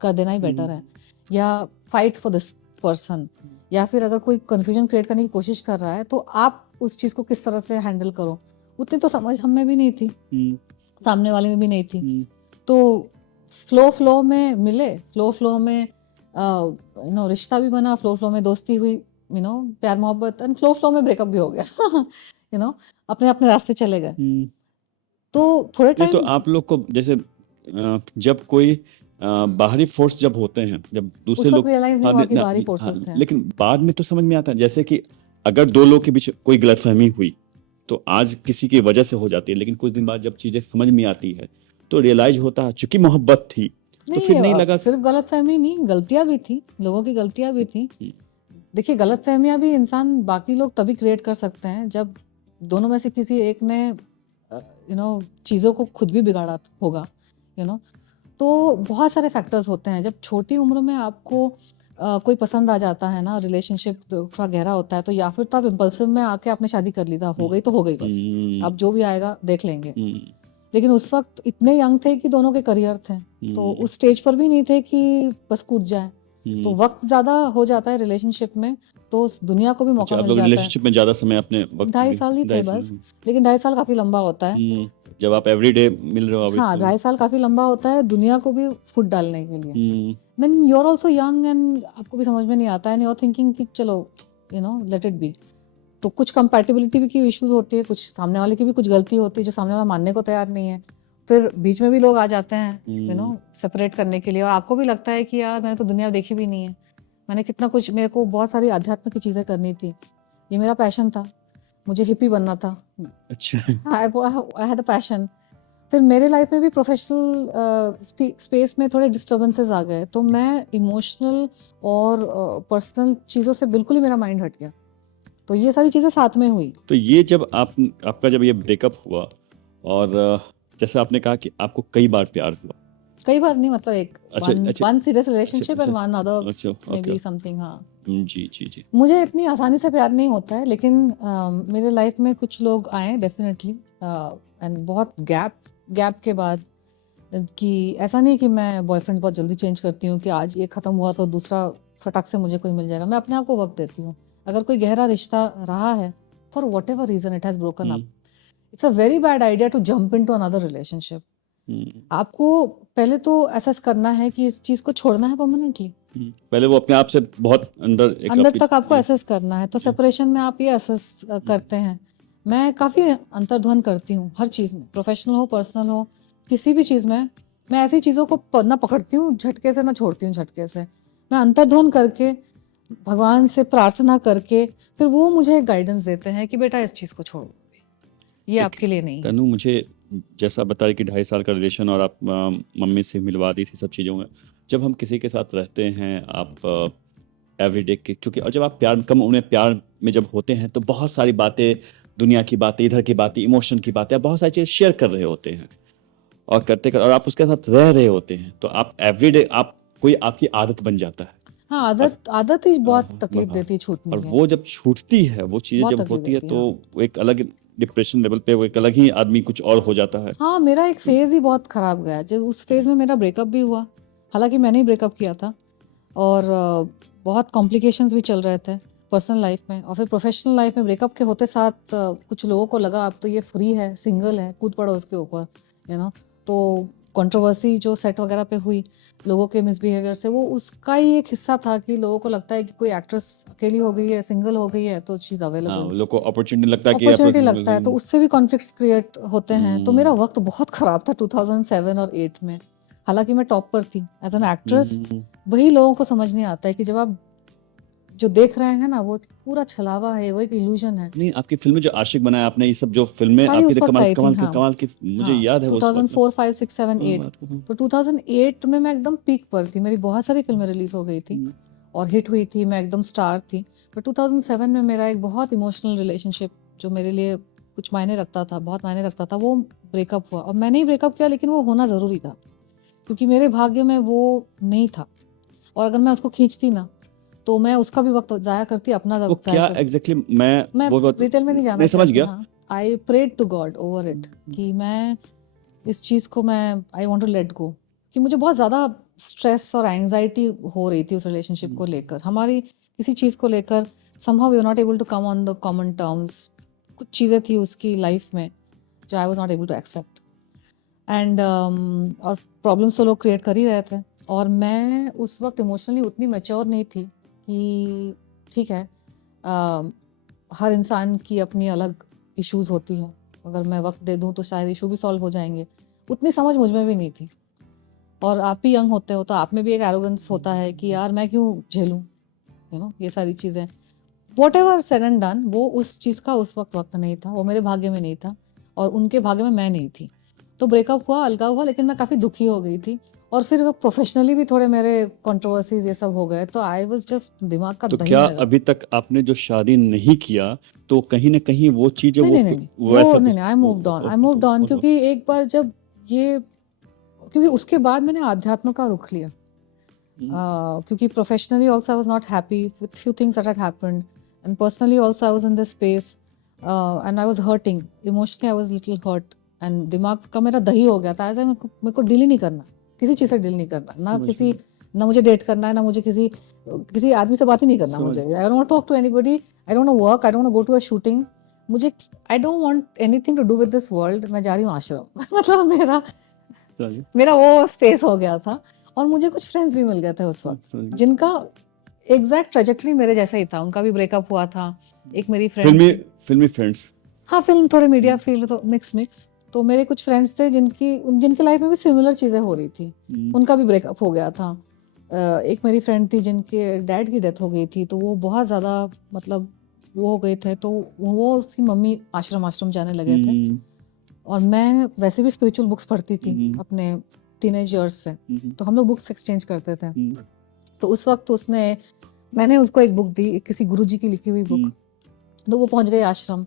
कर देना ही बेटर है, या फाइट फॉर दिस पर्सन, या फिर अगर कोई कन्फ्यूजन क्रिएट करने की कोशिश कर रहा है तो आप उस चीज़ को किस तरह से हैंडल करो। उतनी तो समझ हम में भी नहीं थी, सामने वाले में भी नहीं थी। तो फ्लो में मिले, फ्लो में यू नो रिश्ता भी बना, फ्लो में दोस्ती हुई, यू नो, प्यार मोहब्बत, एंड फ्लो में ब्रेकअप भी हो गया। यू नो, अपने रास्ते चले गए। तो थोड़े टाइम तो आप लोग को जैसे जब कोई बाहरी फोर्स जब होते हैं, जब दूसरे लोग रियलाइज नहीं हुआ कि बाहरी फोर्सेस थे, लेकिन बाद में तो समझ में आता है, जैसे कि अगर दो लोग के बीच कोई गलतफहमी हुई तो आज किसी की वजह से हो जाती है, लेकिन कुछ दिन बाद जब चीजें समझ में आती है तो रियलाइज होता है चूंकि मोहब्बत थी तो फिर नहीं लगा सिर्फ गलतफहमी नहीं, गलतियां भी थी, लोगों की गलतियां भी थी। हम्म, देखिए, गलतफहमियां भी इंसान बाकी लोग तभी क्रिएट कर सकते हैं जब दोनों में से किसी एक ने चीज़ों को खुद भी बिगाड़ा होगा, यू नो तो बहुत सारे फैक्टर्स होते हैं। जब छोटी उम्र में आपको कोई पसंद आ जाता है ना, रिलेशनशिप थोड़ा गहरा होता है, तो या फिर तो आप इम्पल्सिव में आके आपने शादी कर ली था, हो गई तो हो गई बस, हम्म, अब जो भी आएगा देख लेंगे। हम्म, लेकिन उस वक्त इतने यंग थे कि दोनों के करियर थे, तो हम्म, उस स्टेज पर भी नहीं थे कि बस कूद जाए। तो हम्म। वक्त ज़्यादा हो जाता है रिलेशनशिप में, तो उस दुनिया को भी अच्छा, मौका आप मिल लोग जाता है। रिलेशनशिप में ज्यादा समय अपने वक्त 2.5 साल ही थे 2.5 साल बस, लेकिन 2.5 साल काफ़ी लंबा होता है। जब आप एवरीडे मिल रहे हो अभी हाँ, तो 2.5 साल काफ़ी लंबा होता है दुनिया को भी फुट डालने के लिए। Hmm, then you are also young and आपको भी समझ में नहीं आता है, एंड यू आर थिंकिंग कि चलो लेट इट बी। तो कुछ कंपैटिबिलिटी भी की इश्यूज होती है, कुछ सामने वाले की भी कुछ गलती होती है जो सामने वाला मानने को तैयार नहीं है। फिर बीच में भी लोग आ जाते हैं सेपरेट करने के लिए, और आपको भी लगता है कि यार मैंने तो दुनिया देखी भी नहीं है, मैंने कितना कुछ, मेरे को बहुत सारी आध्यात्म की चीज़ें करनी थी, ये मेरा पैशन था, मुझे हिप्पी बनना था। अच्छा आई हैड अ पैशन। फिर मेरे लाइफ में भी प्रोफेशनल स्पेस में थोड़े डिस्टर्बेंसेस आ गए, तो मैं इमोशनल और पर्सनल चीज़ों से बिल्कुल ही मेरा माइंड हट गया। तो ये सारी चीज़ें साथ में हुई। तो ये जब आपका जब ये ब्रेकअप हुआ और जैसे आपने कहा कि आपको कई बार प्यार हुआ। कई बार नहीं, मतलब एक अच्छा अच्छा वन सीरियस अच्छा रिलेशनशिप एंड वन अदर अच्छा मे ओके बी समथिंग। हाँ, जी जी जी मुझे इतनी आसानी से प्यार नहीं होता है, लेकिन मेरे लाइफ में कुछ लोग आए डेफिनेटली, एंड बहुत गैप के बाद, कि ऐसा नहीं कि मैं बॉयफ्रेंड बहुत जल्दी चेंज करती हूँ कि आज ये ख़त्म हुआ तो दूसरा फटाक से मुझे कोई मिल जाएगा। मैं अपने आप को वक्त देती हूँ। अगर कोई गहरा रिश्ता रहा है, for whatever reason it has broken up, it's a very bad idea to jump into another relationship. आपको पहले तो असेस करना है कि इस चीज़ को छोड़ना है परमानेंटली। पहले वो अपने आप से बहुत अंदर एक अंदर आपकी तक आपको असेस करना है, तो सेपरेशन में आप ये असेस करते हैं। मैं काफ़ी अंतर्ध्वन करती हूँ हर चीज़ में, प्रोफेशनल हो पर्सनल हो, किसी भी चीज़ में मैं ऐसी चीज़ों को ना पकड़ती हूँ झटके से, ना छोड़ती हूँ झटके से। मैं अंतर्ध्वन करके, भगवान से प्रार्थना करके, फिर वो मुझे गाइडेंस देते हैं कि बेटा इस चीज़ को छोड़ो, ये एक आपके लिए नहीं है। तनु मुझे जैसा बताया कि 2.5 साल का रिलेशन और आप मम्मी से मिलवा दी थी सब चीज़ों में। जब हम किसी के साथ रहते हैं आप एवरीडे के, क्योंकि और जब आप कम उम्र में प्यार में जब होते हैं तो बहुत सारी बातें, दुनिया की बातें, इधर की बातें, इमोशन की बातें, आप बहुत सारी चीज़ें शेयर कर रहे होते हैं और और आप उसके साथ रह रहे होते हैं, तो आप एवरीडे आप कोई आपकी आदत बन जाता है। हाँ, अब आदत ही बहुत हाँ, तकलीफ देती है छूटने और में। वो जब छूटती है, वो चीज़ें बहुत जब तकलीफ होती है देती है, तो हाँ। वो एक अलग डिप्रेशन लेवल पे वो एक अलग ही आदमी कुछ और हो जाता है। हाँ, मेरा एक फेज़ ही बहुत ख़राब गया। जो उस फेज़ में मेरा ब्रेकअप भी हुआ, हालाँकि मैंने ही ब्रेकअप किया था, और बहुत कॉम्प्लिकेशंस भी चल रहे थे पर्सनल लाइफ में, और फिर प्रोफेशनल लाइफ में ब्रेकअप के होते साथ कुछ लोगों को लगा अब तो ये फ्री है, सिंगल है, कूद पड़ो उसके ऊपर, तो कंट्रोवर्सी जो सेट वगैरह पे हुई लोगों के मिसबिहेवियर से, वो उसका ही एक हिस्सा था कि लोगों को लगता है कि कोई एक्ट्रेस अकेली हो गई है, सिंगल हो गई है, तो शी इज़ हाँ, अवेलेबल, लोग को अपॉर्चुनिटी लगता है कि अपॉर्चुनिटी लगता है, तो उससे भी कॉन्फ्लिक्ट्स क्रिएट होते हैं। तो मेरा हम्म, वक्त बहुत ख़राब था 2007 और 8 में। हालांकि मैं टॉप पर थी एज एन एक्ट्रेस। वही लोगों को समझ नहीं आता है कि जब आप जो देख रहे हैं ना, वो पूरा छलावा है, वो एक इल्यूजन है। नहीं, आपकी फिल्में जो आशिक बनाया आपने, ये सब जो फिल्में सारी आपकी उस तो वक्त कमाल आई थी, कमाल हाँ। कमाल की मुझे हाँ, याद है वो उस वक्त 2004, 5, 6, 7, 8। हाँ, तो 2008 में मैं एकदम पीक पर थी, मेरी बहुत सारी फिल्में रिलीज हो गई थी और हिट हुई थी, मैं एकदम स्टार थी। पर 2007 में मेरा एक बहुत इमोशनल रिलेशनशिप जो मेरे लिए कुछ मायने रखता था, बहुत मायने रखता था, वो ब्रेकअप हुआ। और मैंने ही ब्रेकअप किया, लेकिन वो होना ज़रूरी था क्योंकि मेरे भाग्य में वो नहीं था, और अगर मैं उसको खींचती ना तो मैं उसका भी वक्त ज़ाया करती, अपना वो वक्त ज़ाया क्या करती। एग्जैक्टली मैं वो बात डिटेल में नहीं जाना नहीं समझ चाहती। गया। हाँ, I prayed to God over it कि मैं इस चीज़ को, मैं I want to let go, कि मुझे बहुत ज़्यादा स्ट्रेस और एंजाइटी हो रही थी उस रिलेशनशिप को लेकर, हमारी किसी चीज़ को लेकर। Somehow we are not able to come on the common terms. कुछ चीज़ें थी उसकी लाइफ में जो I was not able to accept, and और प्रॉब्लम्स तो लोग क्रिएट कर ही रहे थे, और मैं उस वक्त इमोशनली उतनी मैच्योर नहीं थी कि ठीक है, हर इंसान की अपनी अलग इश्यूज होती हैं, अगर मैं वक्त दे दूं तो शायद इशू भी सॉल्व हो जाएंगे। उतनी समझ मुझ में भी नहीं थी, और आप भी यंग होते हो तो आप में भी एक एरोगेंस होता है कि यार मैं क्यों झेलूं, ये सारी चीज़ें। What ever said and done, वो उस चीज़ का उस वक्त नहीं था, वो मेरे भाग्य में नहीं था, और उनके भाग्य में मैं नहीं थी। तो ब्रेकअप हुआ, अलगा हुआ, लेकिन मैं काफ़ी दुखी हो गई थी, और फिर वो प्रोफेशनली भी थोड़े मेरे कंट्रोवर्सीज ये सब हो गए, तो आई वाज जस्ट दिमाग का तो दही क्या में अभी तक आपने जो शादी नहीं किया तो कहीं ना कहीं वो चीजें नहीं वो नहीं नहीं वो ऐसा नहीं कुछ नहीं, I moved on, I moved on, क्योंकि एक बार जब ये, क्योंकि उसके बाद मैंने आध्यात्म का रुख लिया। क्योंकि professionally also I was not happy with few things that had happened, and personally also I was in this space, and I was hurting emotionally, I was little hurt, and दिमाग का मेरा दही हो गया था। ऐसा मेरे को डील ही नहीं करना, किसी चीज़ से डील नहीं करना, ना किसी, ना मुझे डेट करना है, ना मुझे किसी आदमी से बात ही नहीं करना मुझे। I don't talk to anybody, I don't work, I don't go to a shooting, मुझे I don't want anything to do with this world. मैं जा रही हूँ आश्रम मतलब मेरा वो स्पेस हो गया था। और मुझे कुछ फ्रेंड्स भी मिल गए थे उस वक्त जिनका एग्जैक्ट ट्रेजेक्टरी मेरे जैसा ही था, उनका भी ब्रेकअप हुआ था। एक मेरी फ्रेंड, फिल्मी फ्रेंड्स, हाँ फिल्म थोड़े मीडिया फील्ड, तो मिक्स, तो मेरे कुछ फ्रेंड्स थे जिनके लाइफ में भी सिमिलर चीज़ें हो रही थी, उनका भी ब्रेकअप हो गया था। एक मेरी फ्रेंड थी जिनके डैड की डेथ हो गई थी, तो वो बहुत ज़्यादा मतलब वो हो गए थे, तो वो उसकी मम्मी आश्रम जाने लगे थे। और मैं वैसे भी स्पिरिचुअल बुक्स पढ़ती थी अपने टीनेज ईयर्स से, तो हम लोग बुक्स एक्सचेंज करते थे। तो उस वक्त मैंने उसको एक बुक दी, किसी गुरुजी की लिखी हुई बुक, तो वो पहुंच गई आश्रम।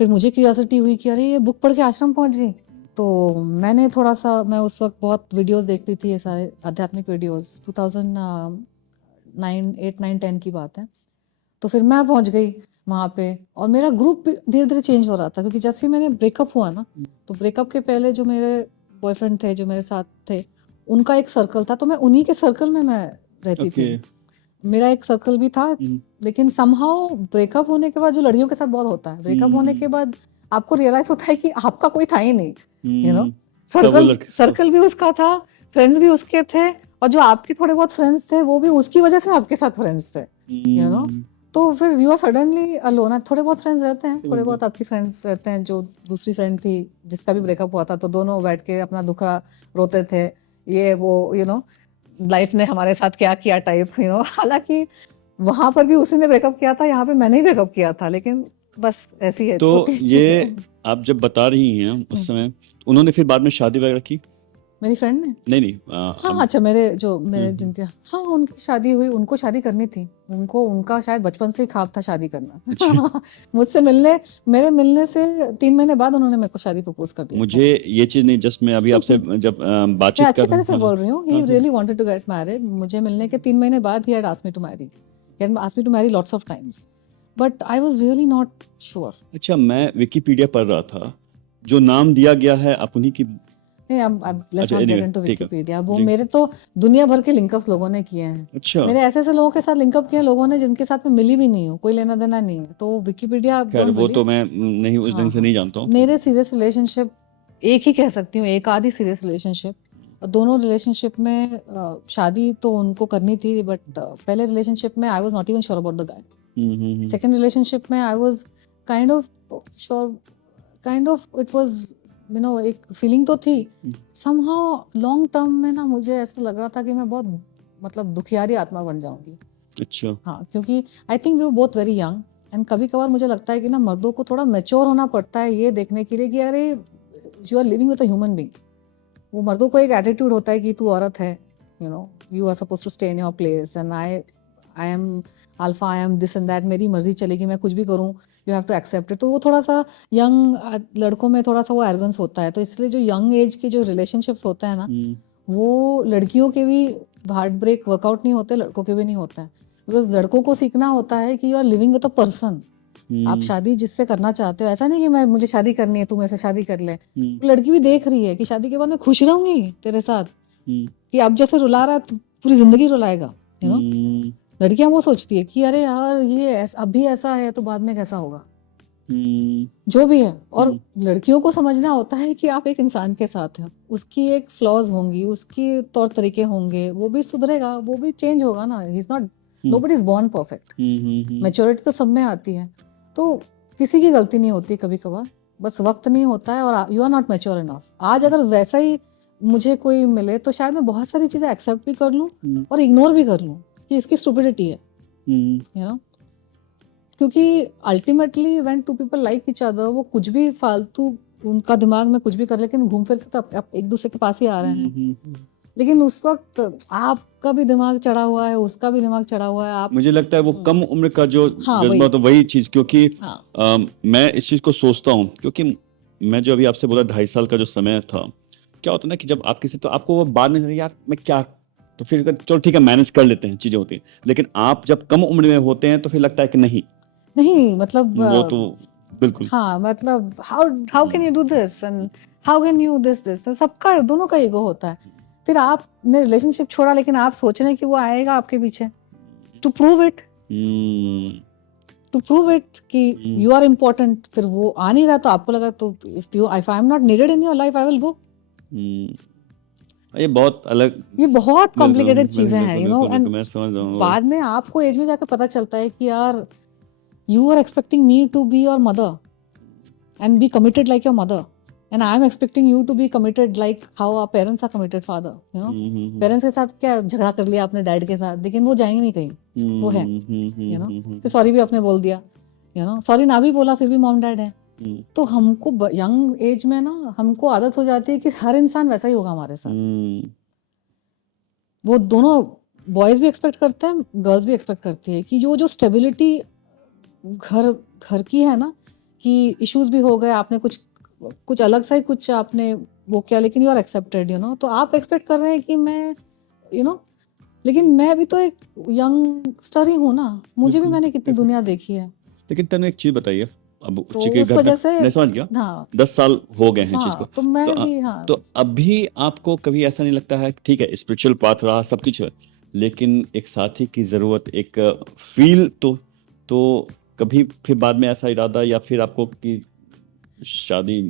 फिर मुझे क्यूरियोसिटी हुई कि अरे ये बुक पढ़ के आश्रम पहुंच गई, तो मैं उस वक्त बहुत वीडियोस देखती थी, ये सारे आध्यात्मिक वीडियोस, 2009, 8, 9, 10 की बात है। तो फिर मैं पहुंच गई वहाँ पे, और मेरा ग्रुप धीरे धीरे चेंज हो रहा था, क्योंकि जैसे ही मैंने ब्रेकअप हुआ ना, तो ब्रेकअप के पहले जो मेरे बॉयफ्रेंड थे, जो मेरे साथ थे, उनका एक सर्कल था, तो मैं उन्हीं के सर्कल में मैं रहती थी। मेरा एक सर्कल भी था, लेकिन समहाउ ब्रेकअप होने के बाद, जो लड़कियों के साथ बहुत होता है, ब्रेकअप होने के बाद आपको रियलाइज होता है कि आपका कोई था ही नहीं, यू नो। सर्कल भी उसका था, फ्रेंड्स भी उसके थे, और जो आपके थोड़े बहुत फ्रेंड्स थे वो भी उसकी वजह से आपके साथ फ्रेंड्स थे, यू नो। तो फिर यू आर सडनली अलोन। थोड़े बहुत फ्रेंड्स रहते हैं, थोड़े बहुत आपकी फ्रेंड्स रहते हैं। जो दूसरी फ्रेंड थी जिसका भी ब्रेकअप हुआ था, तो दोनों बैठ के अपना दुखड़ा रोते थे, ये वो, यू नो, लाइफ ने हमारे साथ क्या किया टाइप, यू नो। हालांकि वहां पर भी उसी ने ब्रेकअप किया था, यहाँ पे मैंने ही ब्रेकअप किया था, लेकिन बस ऐसी है। तो ये आप जब बता रही हैं उस समय, उन्होंने फिर बाद में शादी वगैरह की? मेरी फ्रेंड ने? नहीं हाँ, अच्छा, मेरे जिनके, हाँ, उनकी शादी हुई, उनको शादी करनी थी, उनका शायद बचपन से ही ख्वाब था शादी करना। मुझसे मेरे मिलने से 3 महीने बाद उन्होंने मेरे को शादी प्रपोज कर दिया। मुझे ये चीज नहीं, जस्ट मैं अभी आपसे जब बातचीत कर अच्छी तरह से बोल रही हूँ, he really wanted to get married. मुझे मिलने के 3 महीने बाद ही had asked me to marry, he had asked me to marry lots of times, but I was really not sure. अच्छा, मैं विकिपीडिया पढ़ रहा था, जो नाम दिया गया है आप उन्हीं की? नहीं, let's not get into Wikipedia. वो जी। मेरे तो दुनिया भर के लिंकअप्स लोगों ने किए हैं। अच्छा, मेरे ऐसे लोगों के साथ लिंकअप किए हैं लोगों ने जिनके साथ मैं मिली भी नहीं हूँ, कोई लेना देना नहीं है, तो विकिपीडिया खैर वो तो मैं नहीं उस ढंग से नहीं जानता हूँ। मेरे सीरियस रिलेशनशिप एक ही कह सकती हूँ, एक आधी सीरियस रिलेशनशिप, दोनों रिलेशनशिप में शादी तो उनको करनी थी, बट पहले रिलेशनशिप में I was not even sure about the guy. Second relationship में I was kind of sure, kind of, it was, you know, एक फीलिंग तो थी। समहाउ लॉन्ग टर्म में ना मुझे ऐसा लग रहा था कि मैं बहुत मतलब दुखियारी आत्मा बन जाऊंगी। अच्छा, हाँ, क्योंकि I think we were both very young, and कभी कभार मुझे लगता है कि ना मर्दों को थोड़ा मैच्योर होना पड़ता है ये देखने के लिए कि अरे you are living with a human being. वो मर्दों को एक एटीट्यूड होता है कि तू औरत है, you know, you are suppose to stay in your place, and I am alpha, I am this and that, मेरी मर्जी चलेगी, मैं कुछ भी करूँ, you have to accept it. तो वो थोड़ा सा यंग लड़कों में थोड़ा सा वो एरोगेंस होता है, तो इसलिए जो यंग एज के जो रिलेशनशिप्स होते हैं ना, वो लड़कियों के भी हार्ट ब्रेक वर्कआउट नहीं होते, लड़कों के भी नहीं होता है, बिकॉज लड़कों को सीखना होता है कि you are living with a person. आप शादी जिससे करना चाहते हो, ऐसा नहीं कि मुझे शादी करनी है, तू मेरे से शादी कर ले। लड़की भी देख रही है कि शादी के बाद मैं खुश रहूंगी तेरे साथ, कि अब जैसे रुला रहा है पूरी जिंदगी रुलाएगा, यू नो। लड़कियां वो सोचती है कि अरे यार ये अभी ऐसा है तो बाद में कैसा होगा, जो भी है। और लड़कियों को समझना होता है कि आप एक इंसान के साथ हैं, उसकी एक फ्लॉज होंगी, उसकी तौर तरीके होंगे, वो भी सुधरेगा, वो भी चेंज होगा ना। He is not, nobody is born perfect. Maturity तो सब में आती है, तो किसी की गलती नहीं होती, कभी कभार बस वक्त नहीं होता है, और you are not mature enough. आज अगर वैसा ही मुझे कोई मिले तो शायद मैं बहुत सारी चीजें एक्सेप्ट भी कर लूं और इग्नोर भी कर लूं कि इसकी स्टुपिडिटी है, यू नो। क्योंकि ultimately when two people like each other, वो कुछ भी फालतू उनका दिमाग में कुछ भी कर, लेकिन घूम फिर के तो एक दूसरे के पास ही आ रहे हैं। लेकिन उस वक्त आपका भी दिमाग चढ़ा हुआ है, उसका भी दिमाग चढ़ा हुआ है, आप मुझे लगता है वो कम उम्र का जो हाँ जज्बा वही तो वही चीज़, क्योंकि हाँ मैं इस चीज़ को सोचता हूँ, क्योंकि मैं जो अभी आपसे बोला 2.5 साल का जो समय था, क्या होता है ना कि जब आप किसी, तो आपको वो बाद में यार मैं क्या, तो फिर चलो ठीक है मैनेज कर लेते हैं, चीज़ें होती हैं, लेकिन आप जब कम उम्र में होते हैं तो फिर लगता है कि नहीं, नहीं मतलब वो तो बिल्कुल। हाँ मतलब how how can you do this and how can you this, सबका दोनों का ईगो होता है। फिर आपने रिलेशनशिप छोड़ा, लेकिन आप सोच रहे हैं कि वो आएगा आपके पीछे to prove it, hmm, to prove it कि यू आर इम्पोर्टेंट। फिर वो आ नहीं रहा तो आपको लगा तो if I am not needed in your life I will go. Hmm, ये बहुत अलग, ये बहुत बिल्कुल कॉम्प्लिकेटेड चीजें हैं, बिल्कुल यू नो। बिल्कुल एंड बिल्कुल, मैं समझ रहा हूँ। बाद में आपको एज में जाकर पता चलता है कि यार you are expecting me to be your mother and be committed like your mother, and I am expecting you to be committed like how our parents are committed, father, you know। Parents के साथ क्या झगड़ा कर लिया आपने डैड के साथ, लेकिन वो जाएंगे नहीं कहीं, वो है, यू नो। फिर सॉरी भी आपने बोल दिया, यू नो, सॉरी ना भी बोला फिर भी मॉम डैड है। तो हमको यंग एज में ना हमको आदत हो जाती है कि हर इंसान वैसा ही होगा हमारे साथ। वो दोनों बॉयज भी एक्सपेक्ट करते हैं, गर्ल्स भी एक्सपेक्ट करती है कि जो स्टेबिलिटी घर घर की है ना, कि इश्यूज भी हो गए, आपने कुछ अलग सा ही कुछ आपने वो किया, लेकिन you are accepted, you know. तो आप एक्सपेक्ट कर रहे हैं कि मैं, यू नो, लेकिन मैं भी तो एक यंगस्टर ही हूँ ना, मुझे भी मैंने कितनी दुनिया देखी है। लेकिन तनु एक चीज बताइए, अब तो चूंकि उस घर वजह में से मैं समझ गया, हाँ 10 साल हो गए हैं चीज को, हाँ तो मैं तो भी हाँ तो अभी आपको कभी ऐसा नहीं लगता है, ठीक है स्पिरिचुअल पाथ रहा सब कुछ है, लेकिन एक साथी की जरूरत, एक फील, तो कभी फिर बाद में ऐसा इरादा या फिर आपको कि शादी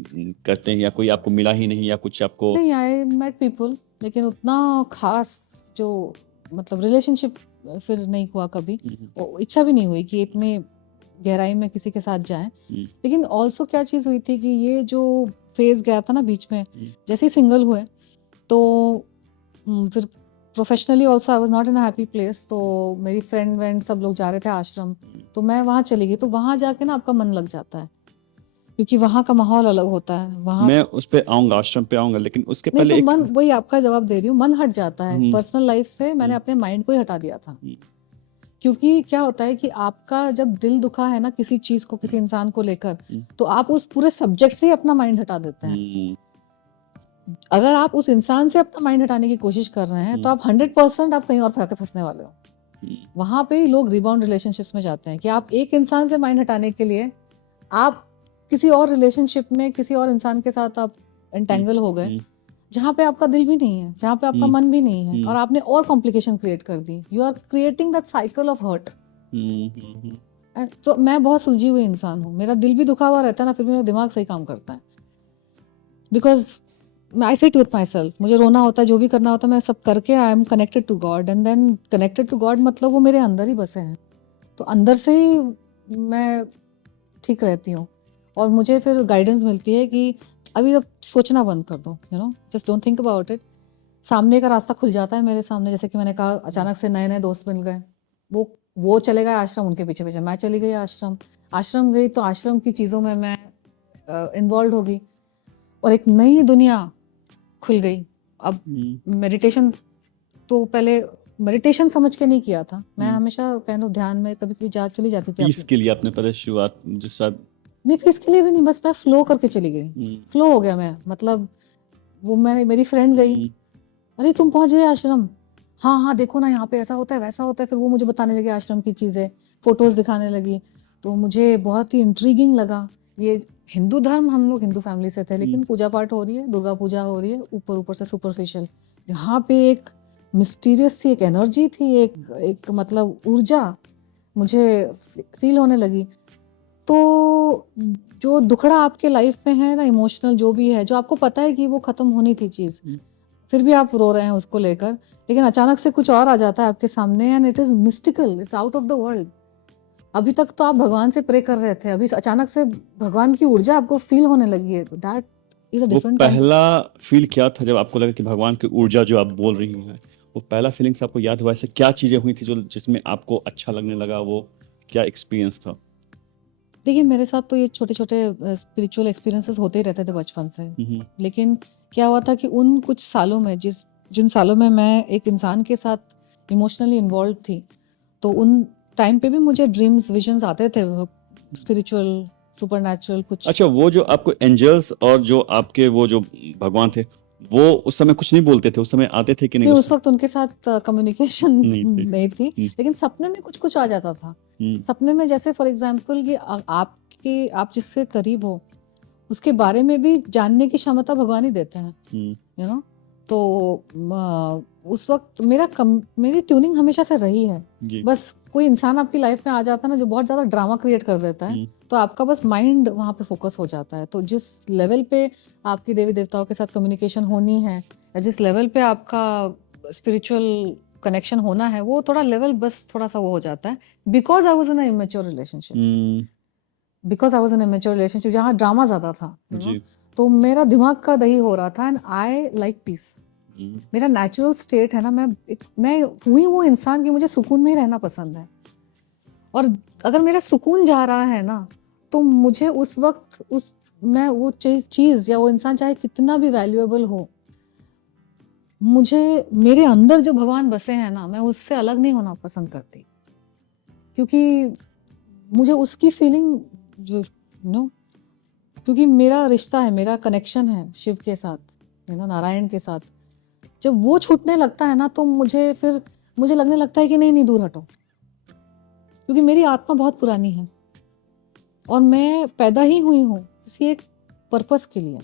करते हैं, या कोई आपको मिला ही नहीं, या कुछ आपको नहीं, आई मेट पीपल, लेकिन उतना खास जो मतलब रिलेशनशिप फिर नहीं हुआ कभी, और इच्छा भी नहीं हुई कि इतने गहराई में किसी के साथ जाएं। लेकिन ऑल्सो क्या चीज़ हुई थी कि ये जो फेज गया था ना बीच में, जैसे ही सिंगल हुए तो फिर professionally also I was not in a happy place. तो मेरी फ्रेंड सब लोग जा रहे थे आश्रम, तो मैं वहाँ चली गई। तो वहाँ जाके ना आपका मन लग जाता है, क्योंकि वहाँ का माहौल अलग होता है। वहाँ मैं उस पे आऊंगा, आश्रम पे आऊंगा, लेकिन उसके नहीं, पहले तो एक मन, वही आपका जवाब दे रही हूँ, मन हट जाता है। पर्सनल लाइफ से मैंने अपने माइंड को ही हटा दिया था, क्योंकि क्या होता है कि आपका जब दिल दुखा है ना किसी चीज को, किसी इंसान को लेकर, तो आप उस पूरे सब्जेक्ट से ही अपना माइंड हटा देते हैं। अगर आप उस इंसान से अपना माइंड हटाने की कोशिश कर रहे हैं तो आप 100% आप कहीं और जाके फंसने वाले हो। वहां पे ही लोग रिबाउंड रिलेशनशिप्स में जाते हैं कि आप एक इंसान से माइंड हटाने के लिए आप किसी और रिलेशनशिप में किसी और इंसान के साथ आप एंटेंगल हो गए, जहाँ पे आपका दिल भी नहीं है, जहाँ पे आपका मन भी नहीं है, और आपने और कॉम्प्लिकेशन क्रिएट कर दी। You are creating that cycle of hurt. तो मैं बहुत सुलझी हुई इंसान हूँ, मेरा दिल भी दुखा हुआ रहता है ना, फिर भी मेरा दिमाग सही काम करता है, because I sit with my self. मुझे रोना होता है, जो भी करना होता है, मैं सब करके I am connected to God, and then connected to God मतलब वो मेरे अंदर ही बसे हैं, तो अंदर से ही मैं ठीक रहती हूँ। और मुझे फिर गाइडेंस मिलती है कि अभी अब सोचना बंद कर दो, you know, just don't think about it. सामने का रास्ता खुल जाता है मेरे सामने, जैसे कि मैंने कहा, अचानक से नए नए दोस्त मिल गए, वो चले गए आश्रम, उनके पीछे पीछे मैं चली गई आश्रम गई, तो आश्रम की चीज़ों में मैं इन्वॉल्व हो गई, और एक नई दुनिया खुल गई। अब मेडिटेशन तो पहले मेडिटेशन समझ के नहीं किया था मैं, हमेशा कह लो ध्यान में कभी कभी चली जाती थी पीस के लिए आपने पहले शुरुआत जो शायद नहीं, पीस के लिए भी नहीं, बस मैं फ्लो करके चली गई, फ्लो हो गया मैं। मतलब वो मेरी फ्रेंड गई, अरे तुम पहुंच गए आश्रम, हाँ हाँ देखो ना यहाँ पे ऐसा होता है वैसा होता है। फिर वो मुझे बताने लगी आश्रम की चीज़ें, फोटोज दिखाने लगी, तो मुझे बहुत ही इंट्रीगिंग लगा। ये हिंदू धर्म, हम लोग हिंदू फैमिली से थे, लेकिन पूजा पाठ हो रही है, दुर्गा पूजा हो रही है, ऊपर ऊपर से सुपरफिशियल। यहाँ पे एक मिस्टीरियस सी एक एनर्जी थी, एक मतलब ऊर्जा मुझे फील होने लगी। तो जो दुखड़ा आपके लाइफ में है ना, इमोशनल जो भी है, जो आपको पता है कि वो खत्म होनी थी चीज़, फिर भी आप रो रहे हैं उसको लेकर, लेकिन अचानक से कुछ और आ जाता है आपके सामने, and it is mystical, it's out of the world. अभी तक तो आप भगवान से प्रे कर रहे थे, अभी अचानक से भगवान की ऊर्जा आपको फील होने लगी है। That is a different kind. पहला फील क्या था जब आपको लगा कि भगवान की ऊर्जा जो आप बोल रही हैं, वो पहला फीलिंग्स आपको याद हुआ? ऐसे क्या चीजें हुई थी जो जिसमें आपको अच्छा लगने लगा? वो क्या एक्सपीरियंस था? देखिए, मेरे साथ तो ये छोटे छोटे स्पिरिचुअल एक्सपीरियंसेस होते ही रहते थे बचपन से, लेकिन क्या हुआ था कि उन कुछ सालों में जिस जिन सालों में मैं एक इंसान के साथ इमोशनली इन्वॉल्व थी, तो उन टाइम पे भी मुझे ड्रीम्स विजन्स आते थे, स्पिरिचुअल, सुपरनैचुरल कुछ। अच्छा, वो जो आपको एंजल्स और जो आपके वो जो भगवान थे, वो उस समय कुछ नहीं बोलते थे, उस समय आते थे कि नहीं? नहीं, उस वक्त उनके साथ कम्युनिकेशन नहीं थे। नहीं थी, लेकिन सपने में कुछ कुछ आ जाता था। सपने में जैसे फॉर एग्जांपल कि आप जिससे करीब हो उसके बारे में भी जानने की क्षमता भगवान ही देते हैं, यू नो। तो उस वक्त मेरी ट्यूनिंग हमेशा से रही है। जी। बस कोई इंसान आपकी लाइफ में आ जाता है ना जो बहुत ज़्यादा ड्रामा क्रिएट कर देता है, तो आपका बस माइंड वहाँ पे फोकस हो जाता है। तो जिस लेवल पे आपकी देवी देवताओं के साथ कम्युनिकेशन होनी है या जिस लेवल पे आपका स्पिरिचुअल कनेक्शन होना है, वो थोड़ा लेवल बस थोड़ा सा वो हो जाता है, because I was in immature relationship. Because I was in immature relationship जहाँ ड्रामा ज़्यादा था, you know? जी। तो मेरा दिमाग का दही हो रहा था, एंड आई लाइक पीस। मेरा नेचुरल स्टेट है ना, मैं हुई वो इंसान की मुझे सुकून में ही रहना पसंद है। और अगर मेरा सुकून जा रहा है ना, तो मुझे उस वक्त मैं वो चीज़ या वो इंसान चाहे कितना भी वैल्यूएबल हो, मुझे मेरे अंदर जो भगवान बसे हैं ना, मैं उससे अलग नहीं होना पसंद करती, क्योंकि मुझे उसकी फीलिंग जो नो क्योंकि मेरा रिश्ता है, मेरा कनेक्शन है शिव के साथ, नारायण के साथ। जब वो छूटने लगता है ना, तो मुझे लगने लगता है कि नहीं दूर हटो, क्योंकि मेरी आत्मा बहुत पुरानी है और मैं पैदा ही हुई हूँ किसी एक पर्पस के लिए।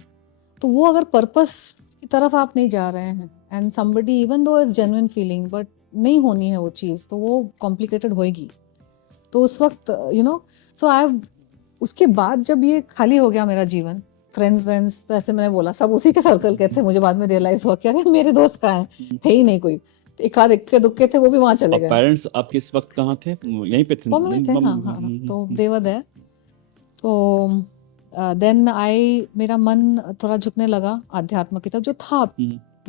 तो वो अगर पर्पस की तरफ आप नहीं जा रहे हैं, and somebody even though is genuine feeling, but नहीं होनी है वो चीज़, तो वो कॉम्प्लिकेटेड होएगी। तो उस वक्त उसके बाद जब ये खाली हो गया मेरा जीवन, फ्रेंड्स तो ऐसे मैंने बोला सब उसी के सर्कल के थे। मुझे बाद में रियलाइज हुआ कि अरे मेरे दोस्त कहाँ हैं, थे ही नहीं कोई। एक आध इक्के दुक्के थे, वो भी वहाँ चले गए। पेरेंट्स आपके इस वक्त कहाँ थे? यहीं पे थे? बॉम्बे में थे, हाँ। तो they were there। तो देन मेरा मन थोड़ा झुकने लगा अध्यात्म की तरफ, जो था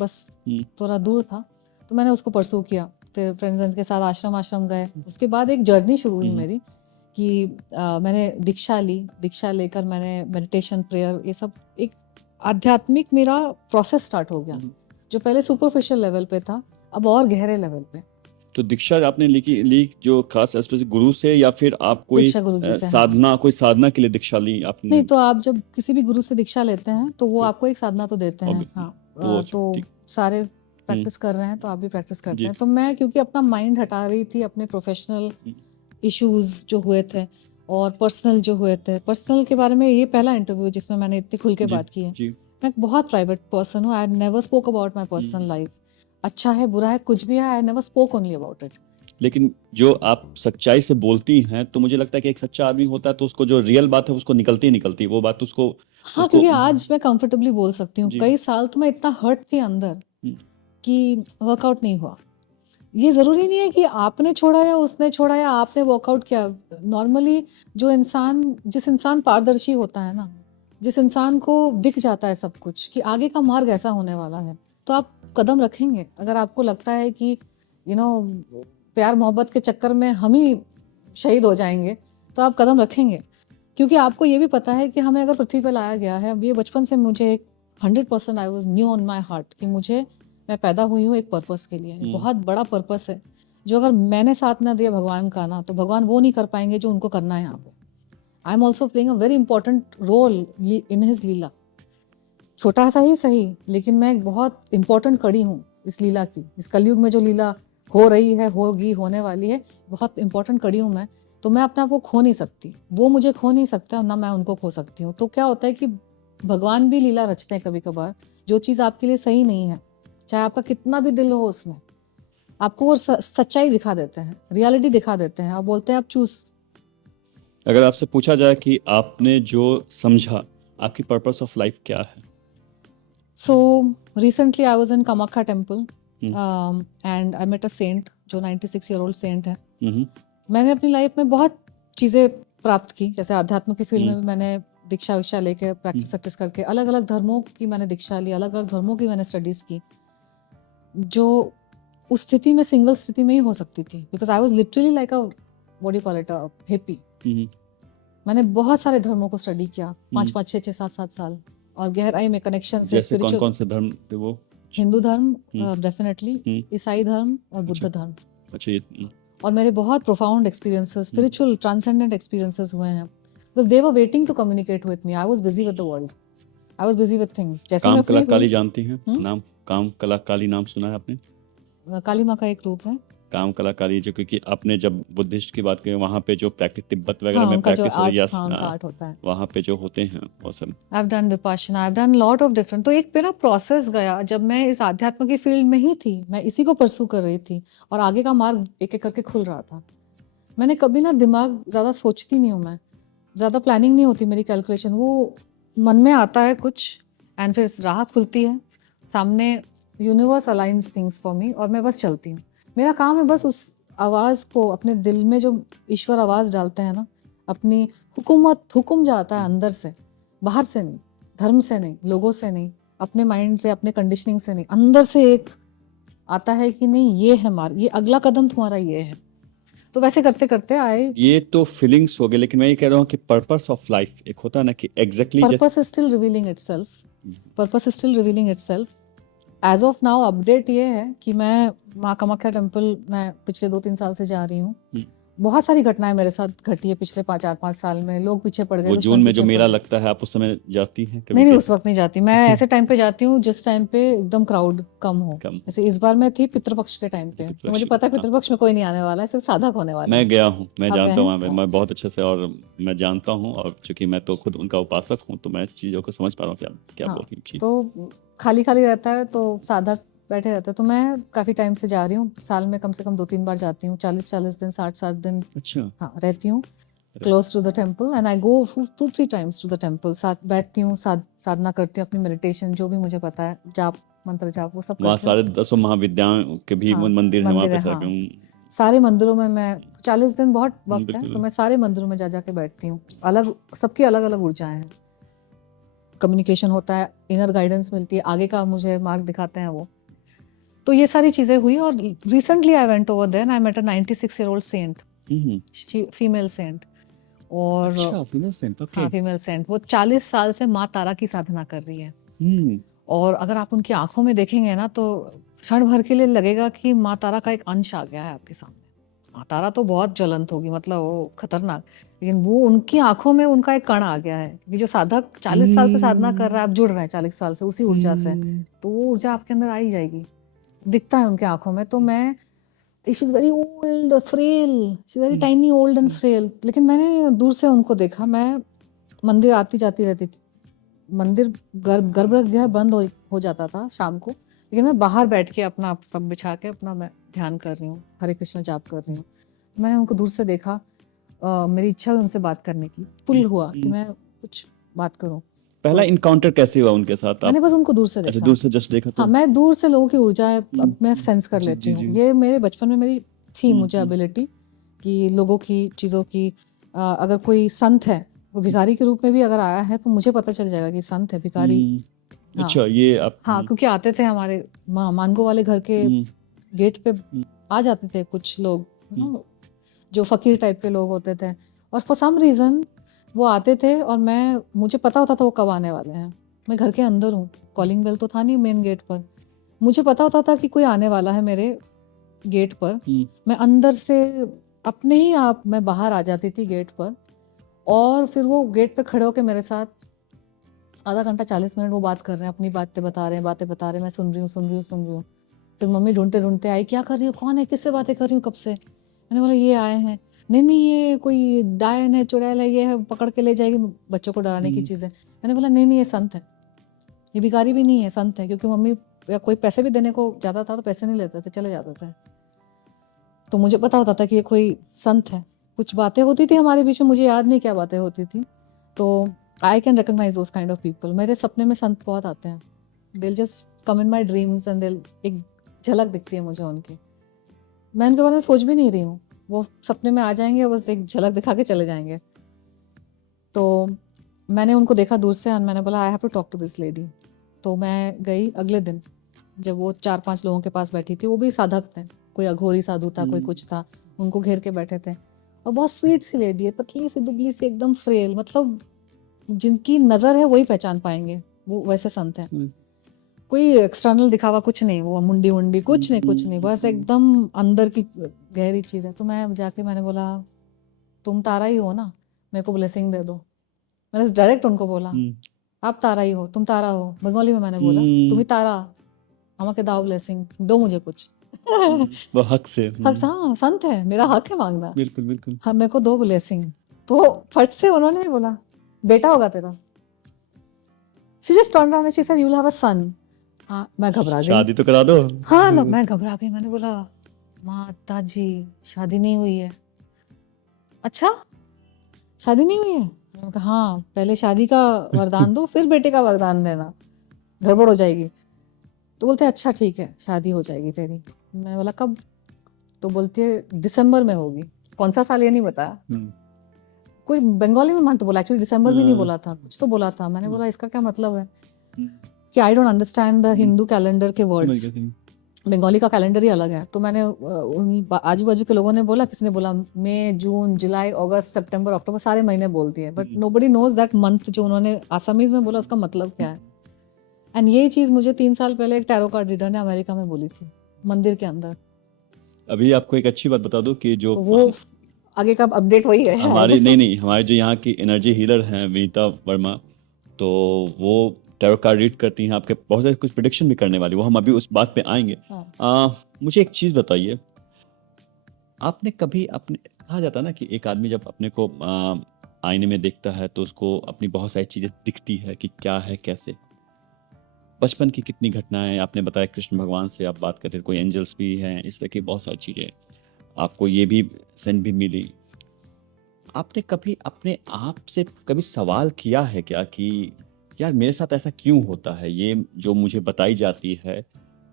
बस थोड़ा दूर था, तो मैंने उसको परसू किया। फिर फ्रेंड्स के साथ आश्रम गए। उसके बाद एक जर्नी शुरू हुई मेरी कि मैंने दीक्षा लेकर मैंने मेडिटेशन, प्रेयर, ये सब एक आध्यात्मिक मेरा प्रोसेस स्टार्ट हो गया, जो पहले सुपरफिशियल लेवल पे था, अब और गहरे लेवल पे। तो दीक्षा आपने ली जो खास स्पेसिफिक गुरु से, या फिर आप कोई दीक्षा गुरु जी से, साधना कोई साधना के लिए दीक्षा ली आपने? नहीं, तो आप जब किसी भी गुरु से दीक्षा लेते हैं तो वो आपको एक साधना तो देते हैं, हाँ। तो सारे प्रैक्टिस कर रहे हैं तो आप भी प्रैक्टिस करते हैं। तो मैं क्योंकि अपना माइंड हटा रही थी अपने प्रोफेशनल इश्यूज जो हुए थे और पर्सनल जो हुए थे, पर्सनल के बारे में ये पहला इंटरव्यू जिसमें मैंने इतनी खुल के बात की है। मैं बहुत प्राइवेट पर्सन हूँ, I never spoke about my personal life. अच्छा है बुरा है कुछ भी है, I never spoke only about it. लेकिन जो आप सच्चाई से बोलती हैं, तो मुझे लगता है कि एक सच्चा आदमी होता है तो उसको जो रियल बात है उसको निकलती वो बात उसको। हाँ, क्योंकि आज मैं कंफर्टेबली बोल सकती हूँ। कई साल तो मैं इतना हर्ट थी अंदर कि वर्कआउट नहीं हुआ। ये ज़रूरी नहीं है कि आपने छोड़ा या उसने छोड़ा या आपने वर्कआउट किया। नॉर्मली जिस इंसान पारदर्शी होता है ना, जिस इंसान को दिख जाता है सब कुछ कि आगे का मार्ग ऐसा होने वाला है, तो आप कदम रखेंगे। अगर आपको लगता है कि प्यार मोहब्बत के चक्कर में हम ही शहीद हो जाएंगे, तो आप कदम रखेंगे, क्योंकि आपको ये भी पता है कि हमें अगर पृथ्वी पर लाया गया है। अब ये बचपन से मुझे 100% I was new on my heart कि मैं पैदा हुई हूँ एक पर्पस के लिए, बहुत बड़ा पर्पस है, जो अगर मैंने साथ ना दिया भगवान का ना, तो भगवान वो नहीं कर पाएंगे जो उनको करना है यहाँ पे। I am also playing a very important role in his leela. छोटा सा ही सही, लेकिन मैं एक बहुत इंपॉर्टेंट कड़ी हूँ इस लीला की। इस कलयुग में जो लीला हो रही है, होगी, होने वाली है, बहुत इंपॉर्टेंट कड़ी हूँ मैं। तो मैं अपने आप को खो नहीं सकती, वो मुझे खो नहीं सकता, ना मैं उनको खो सकती हूँ। तो क्या होता है कि भगवान भी लीला रचते हैं कभी कभार, जो चीज़ आपके लिए सही नहीं है, चाहे आपका कितना भी दिल हो उसमें, आपको वो सच्चाई दिखा देते हैं, रियलिटी दिखा देते हैं, आप बोलते हैं आप चूज। अगर आपसे पूछा जाए कि आपने जो समझा आपकी पर्पस ऑफ लाइफ क्या है? So recently I was in Kamakhya temple and I met a saint जो 96 ईयर ओल्ड सेंट है। मैंने अपनी लाइफ में बहुत चीज़ें प्राप्त की, जैसे आध्यात्म की फील्ड में भी मैंने दीक्षा लेके प्रैक्टिस करके अलग अलग धर्मों की मैंने दीक्षा ली, अलग अलग धर्मों की मैंने स्टडीज की, जो उस स्थिति में सिंगल स्थिति में ही हो सकती थी, because I was literally like a what you call it, a hippie. मैंने बहुत सारे धर्मों को स्टडी किया, 5-5, 6-6, 7-7 साल, और गहराई में कनेक्शन से। जैसे कौन कौन से धर्म थे वो हिंदू धर्म हम्म, डेफिनेटली, हम्म, ईसाई धर्म और बुद्ध अच्छा धर्म। अच्छा ये और मेरे बहुत profound experiences, hmm, spiritual transcendent experiences हुए हैं, because they were waiting to communicate with me. I was busy with the world, I was busy with things. जैसे काम मैं कला फ्री काली हुई, जानती हैं नाम? काम कला काली नाम सुना है आपने? काली माँ का एक रूप है। काम कलाकारी जो, क्योंकि आपने जब बुद्धिस्ट की बात की वहाँ पे जो प्रैक्टिस तिब्बत वगैरह हाँ, में उनका जो प्रैक्टिस होती है, आर्ट, यस, हाँ उनका आर्ट होता है। वहाँ पे जो होते हैं वो सब। I have done Vipassana, I have done lot of different. तो एक मेरा प्रोसेस गया जब मैं इस आध्यात्म की फील्ड में ही थी, मैं इसी को परसू कर रही थी और आगे का मार्ग एक एक करके खुल रहा था। मैंने कभी ना दिमाग ज़्यादा सोचती नहीं हूँ मैं, ज़्यादा प्लानिंग नहीं होती मेरी, कैलकुलेशन, वो मन में आता है कुछ एंड फिर राह खुलती है सामने, universe aligns things for me और मैं बस चलती हूँ। मेरा काम है बस उस आवाज़ को, अपने दिल में जो ईश्वर आवाज़ डालते हैं ना, अपनी हुक्म जाता है अंदर से, बाहर से नहीं, धर्म से नहीं, लोगों से नहीं, अपने माइंड से, अपने कंडीशनिंग से नहीं, अंदर से एक आता है कि नहीं ये है मार्ग, ये अगला कदम तुम्हारा ये है। तो वैसे करते करते आए। ये तो फीलिंग्स हो गए, लेकिन मैं ये कह रहा हूँ कि पर्पस ऑफ लाइफ एक होता है ना कि exactly purpose is still revealing itself, purpose is still revealing itself. As of now update ये है कि मैं माँ कामाख्या टेम्पल मैं पिछले 2-3 साल से जा रही हूँ। बहुत सारी घटनाएं मेरे साथ घटी है पिछले 4-5 साल में। लोग पीछे पड़ गए, वो दुश्मन जून में जो पीछे मेला पड़ गए। लगता है, आप उस समय जाती हैं कभी? नहीं नहीं, कैसे? उस वक्त नहीं जाती मैं। ऐसे टाइम पे जाती हूँ जिस टाइम पे एकदम क्राउड कम हो। कम जैसे इस बार मैं थी पितृपक्ष के टाइम पे, तो मुझे पता है हाँ, पितृपक्ष में कोई नहीं आने वाला है, सिर्फ साधक होने वाले मैं हैं। गया हूँ, मैं आप गए जानता हूँ हैं? वहाँ पे, मैं बहुत अच्छे से, और मैं जानता हूँ, और चूंकि मैं तो खुद उनका उपासक हूँ तो मैं चीज़ों को समझ पा रहा हूँ क्या क्या हाँ, बोल रही हैं। तो खाली खाली रहता है तो साधक बैठे रहते हैं। तो मैं काफ़ी टाइम से जा रही हूँ, साल में कम से कम 2-3 बार जाती हूँ, 40-40 दिन, 60-60 दिन, अच्छा, हाँ रहती हूँ close to the temple and I go 2-3 times to the temple. साथ बैठती हूँ, साधना करती हूँ, अपनी मेडिटेशन जो भी मुझे पता है, जाप, मंत्र जाप, वो सब वहाँ करती हूँ। सारे 10 महाविद्याओं के भी हाँ, मंदिर हैं वहाँ पे है, सारे। हाँ। सारे मंदिरों में मैं 40 दिन बहुत वक्त है, बिल्कुल। तो मैं सारे मंदिरों में जा जाके बैठती हूँ। अलग, सबकी अलग अलग ऊर्जाएं हैं, कम्युनिकेशन होता है, इनर गाइडेंस मिलती है, आगे का मुझे मार्ग दिखाते हैं वो। तो ये सारी चीजें हुई और recently I went over there and I met a 96-year-old saint, female saint. और अच्छा, फीमेल सेंट, ओके। हाँ, फीमेल सेंट। वो 40 साल से माँ तारा की साधना कर रही है। और अगर आप उनकी आंखों में देखेंगे ना तो क्षण भर के लिए लगेगा कि माँ तारा का एक अंश आ गया है आपके सामने। माँ तारा तो बहुत ज्वलंत होगी, मतलब वो खतरनाक, लेकिन वो उनकी आंखों में उनका एक कण आ गया है। क्योंकि जो साधक 40 साल से साधना कर रहा है, आप जुड़ रहे हैं 40 साल से उसी ऊर्जा से, तो वो ऊर्जा आपके अंदर आ ही जाएगी, दिखता है उनके आंखों में। तो मैं, she is very old frail, she is very tiny, old and frail, लेकिन मैंने दूर से उनको देखा। मैं मंदिर आती जाती रहती थी, मंदिर गर्भगृह बंद हो जाता था शाम को, लेकिन मैं बाहर बैठ के अपना सब बिछा के अपना मैं ध्यान कर रही हूँ, हरे कृष्ण जाप कर रही हूँ। मैंने उनको दूर से देखा, मेरी इच्छा हुई उनसे बात करने की, पुल हुआ कि मैं कुछ बात करूं। पहला तो इनकाउंटर कैसे हुआ उनके साथ? मैंने आप बस उनको दूर से अच्छा, देखा। दूर से जस्ट देखा तो? हाँ, मैं दूर से लोगों की ऊर्जा अब मैं सेंस कर जी, लेती जी, हूँ। जी। ये मेरे बचपन में मेरी थी, मुझे एबिलिटी कि लोगों की, चीज़ों की, अगर कोई संत है, वो भिखारी के रूप में भी अगर आया है तो मुझे पता चल जाएगा कि संत है, भिखारी। हाँ, अच्छा, ये आप हाँ, क्योंकि आते थे हमारे मानगो वाले घर के गेट पे, आ जाते थे कुछ लोग, जो फकीर टाइप के लोग होते थे, और फॉर सम रीज़न वो आते थे और मुझे पता होता था वो कब आने वाले हैं। मैं घर के अंदर हूँ, कॉलिंग बेल तो था नहीं मेन गेट पर, मुझे पता होता था कि कोई आने वाला है मेरे गेट पर। मैं अंदर से अपने ही आप मैं बाहर आ जाती थी गेट पर, और फिर वो गेट पे खड़े होकर मेरे साथ आधा घंटा 40 मिनट वो बात कर रहे हैं, अपनी बातें बता रहे हैं, मैं सुन रही हूँ। फिर मम्मी ढूंढते ढूंढते आई, क्या कर रही हो, कौन है, किससे बातें कर रही हूँ कब से। मैंने बोला ये आए हैं, नहीं ये कोई डायन है, चुड़ैल है, ये है, पकड़ के ले जाएगी, बच्चों को डराने की चीज़ें। मैंने बोला नहीं ये संत है, ये भिखारी भी नहीं है, संत है। क्योंकि मम्मी या कोई पैसे भी देने को जाता था तो पैसे नहीं लेते थे, चले जाते थे, तो मुझे पता होता था कि ये कोई संत है। कुछ बातें होती थी हमारे बीच में, मुझे याद नहीं क्या बातें होती थी, तो I can recognise those kind of people. मेरे सपने में संत बहुत आते हैं, दिल just come in my dreams and दिल, एक झलक दिखती है मुझे उनकी, मैं उनके बारे में सोच भी नहीं रही हूँ, वो सपने में आ जाएंगे, बस एक झलक दिखा के चले जाएंगे। तो मैंने उनको देखा दूर से और मैंने बोला I have to talk to this lady. तो मैं गई अगले दिन, जब वो 4-5 लोगों के पास बैठी थी, वो भी साधक थे, कोई अघोरी साधु था, कोई कुछ था, उनको घेर के बैठे थे, और बहुत स्वीट सी लेडी है, पतली सी दुबली सी, एकदम फ्रेल, मतलब जिनकी नज़र है वही पहचान पाएंगे, वो वैसे संत हैं। कोई एक्सटर्नल दिखावा कुछ नहीं, वो मुंडी वुंडी कुछ नहीं, बस एकदम अंदर की गहरी चीज़ है। तो मैं जाके मैंने बोला तुम तारा ही हो ना, मेरे को ब्लेसिंग दे दो। मैंने डायरेक्ट उनको बोला आप तारा ही हो, तुम तारा हो, बंगाली में मैंने बोला तुम ही तारा, আমাকে দাও ब्लेसिंग, दो मुझे कुछ। वो हक से हाँ संत है, मेरा हक है मांगना। बिल्कुल बिल्कुल। हाँ मेरे को दो ब्लेसिंग। तो फट से उन्होंने भी बोला बेटा होगा तेरा। She just turned around and she said you'll have a son. हाँ मैं घबरा गई। शादी तो करा दो। हाँ ना मैं घबरा गई, मैंने बोला माता जी शादी नहीं हुई है। अच्छा शादी नहीं हुई है? मैंने कहा हाँ पहले शादी का वरदान दो फिर बेटे का वरदान देना, गड़बड़ हो जाएगी। तो बोलते अच्छा ठीक है शादी हो जाएगी तेरी। मैं बोला कब? तो बोलती है दिसंबर में होगी। कौन सा साल ये नहीं बताया। कोई बंगाली में मन तो बोला, एक्चुअली दिसंबर भी नहीं बोला था, कुछ तो बोला था। मैंने बोला इसका क्या मतलब है कि I don't understand the Hindu calendar के वर्ड्स, बंगाली का कैलेंडर ही अलग है। तो मैंने उन आजू बाजू के लोगों ने बोला, किसने बोला मई जून जुलाई अगस्त सितंबर अक्टूबर सारे महीने बोलती है, but nobody knows that month जो उन्होंने आसामीज में बोला उसका मतलब क्या है। एंड यही चीज़ मुझे 3 साल पहले एक टैरो कार्ड रीडर ने अमेरिका में बोली थी मंदिर के अंदर। अभी आपको एक अच्छी बात बता दो कि जो तो वो आगे का अपडेट वही है हमारी नहीं हमारे जो यहाँ की एनर्जी हीलर हैं विनीता वर्मा, तो वो टैरो कार्ड रीड करती हैं, आपके बहुत सारे कुछ प्रेडिक्शन भी करने वाली, वो हम अभी उस बात पे आएंगे। मुझे एक चीज़ बताइए, आपने कभी अपने कहा जाता है ना कि एक आदमी जब अपने को आईने में देखता है तो उसको अपनी बहुत सारी चीज़ें दिखती है कि क्या है कैसे। बचपन की कितनी घटनाएं आपने बताया, कृष्ण भगवान से आप बात करते, कोई एंजल्स भी हैं, इस तरह की बहुत सारी चीज़ें आपको ये भी सेंड भी मिली। आपने कभी अपने आप से कभी सवाल किया है क्या कि यार मेरे साथ ऐसा क्यों होता है, ये जो मुझे बताई जाती है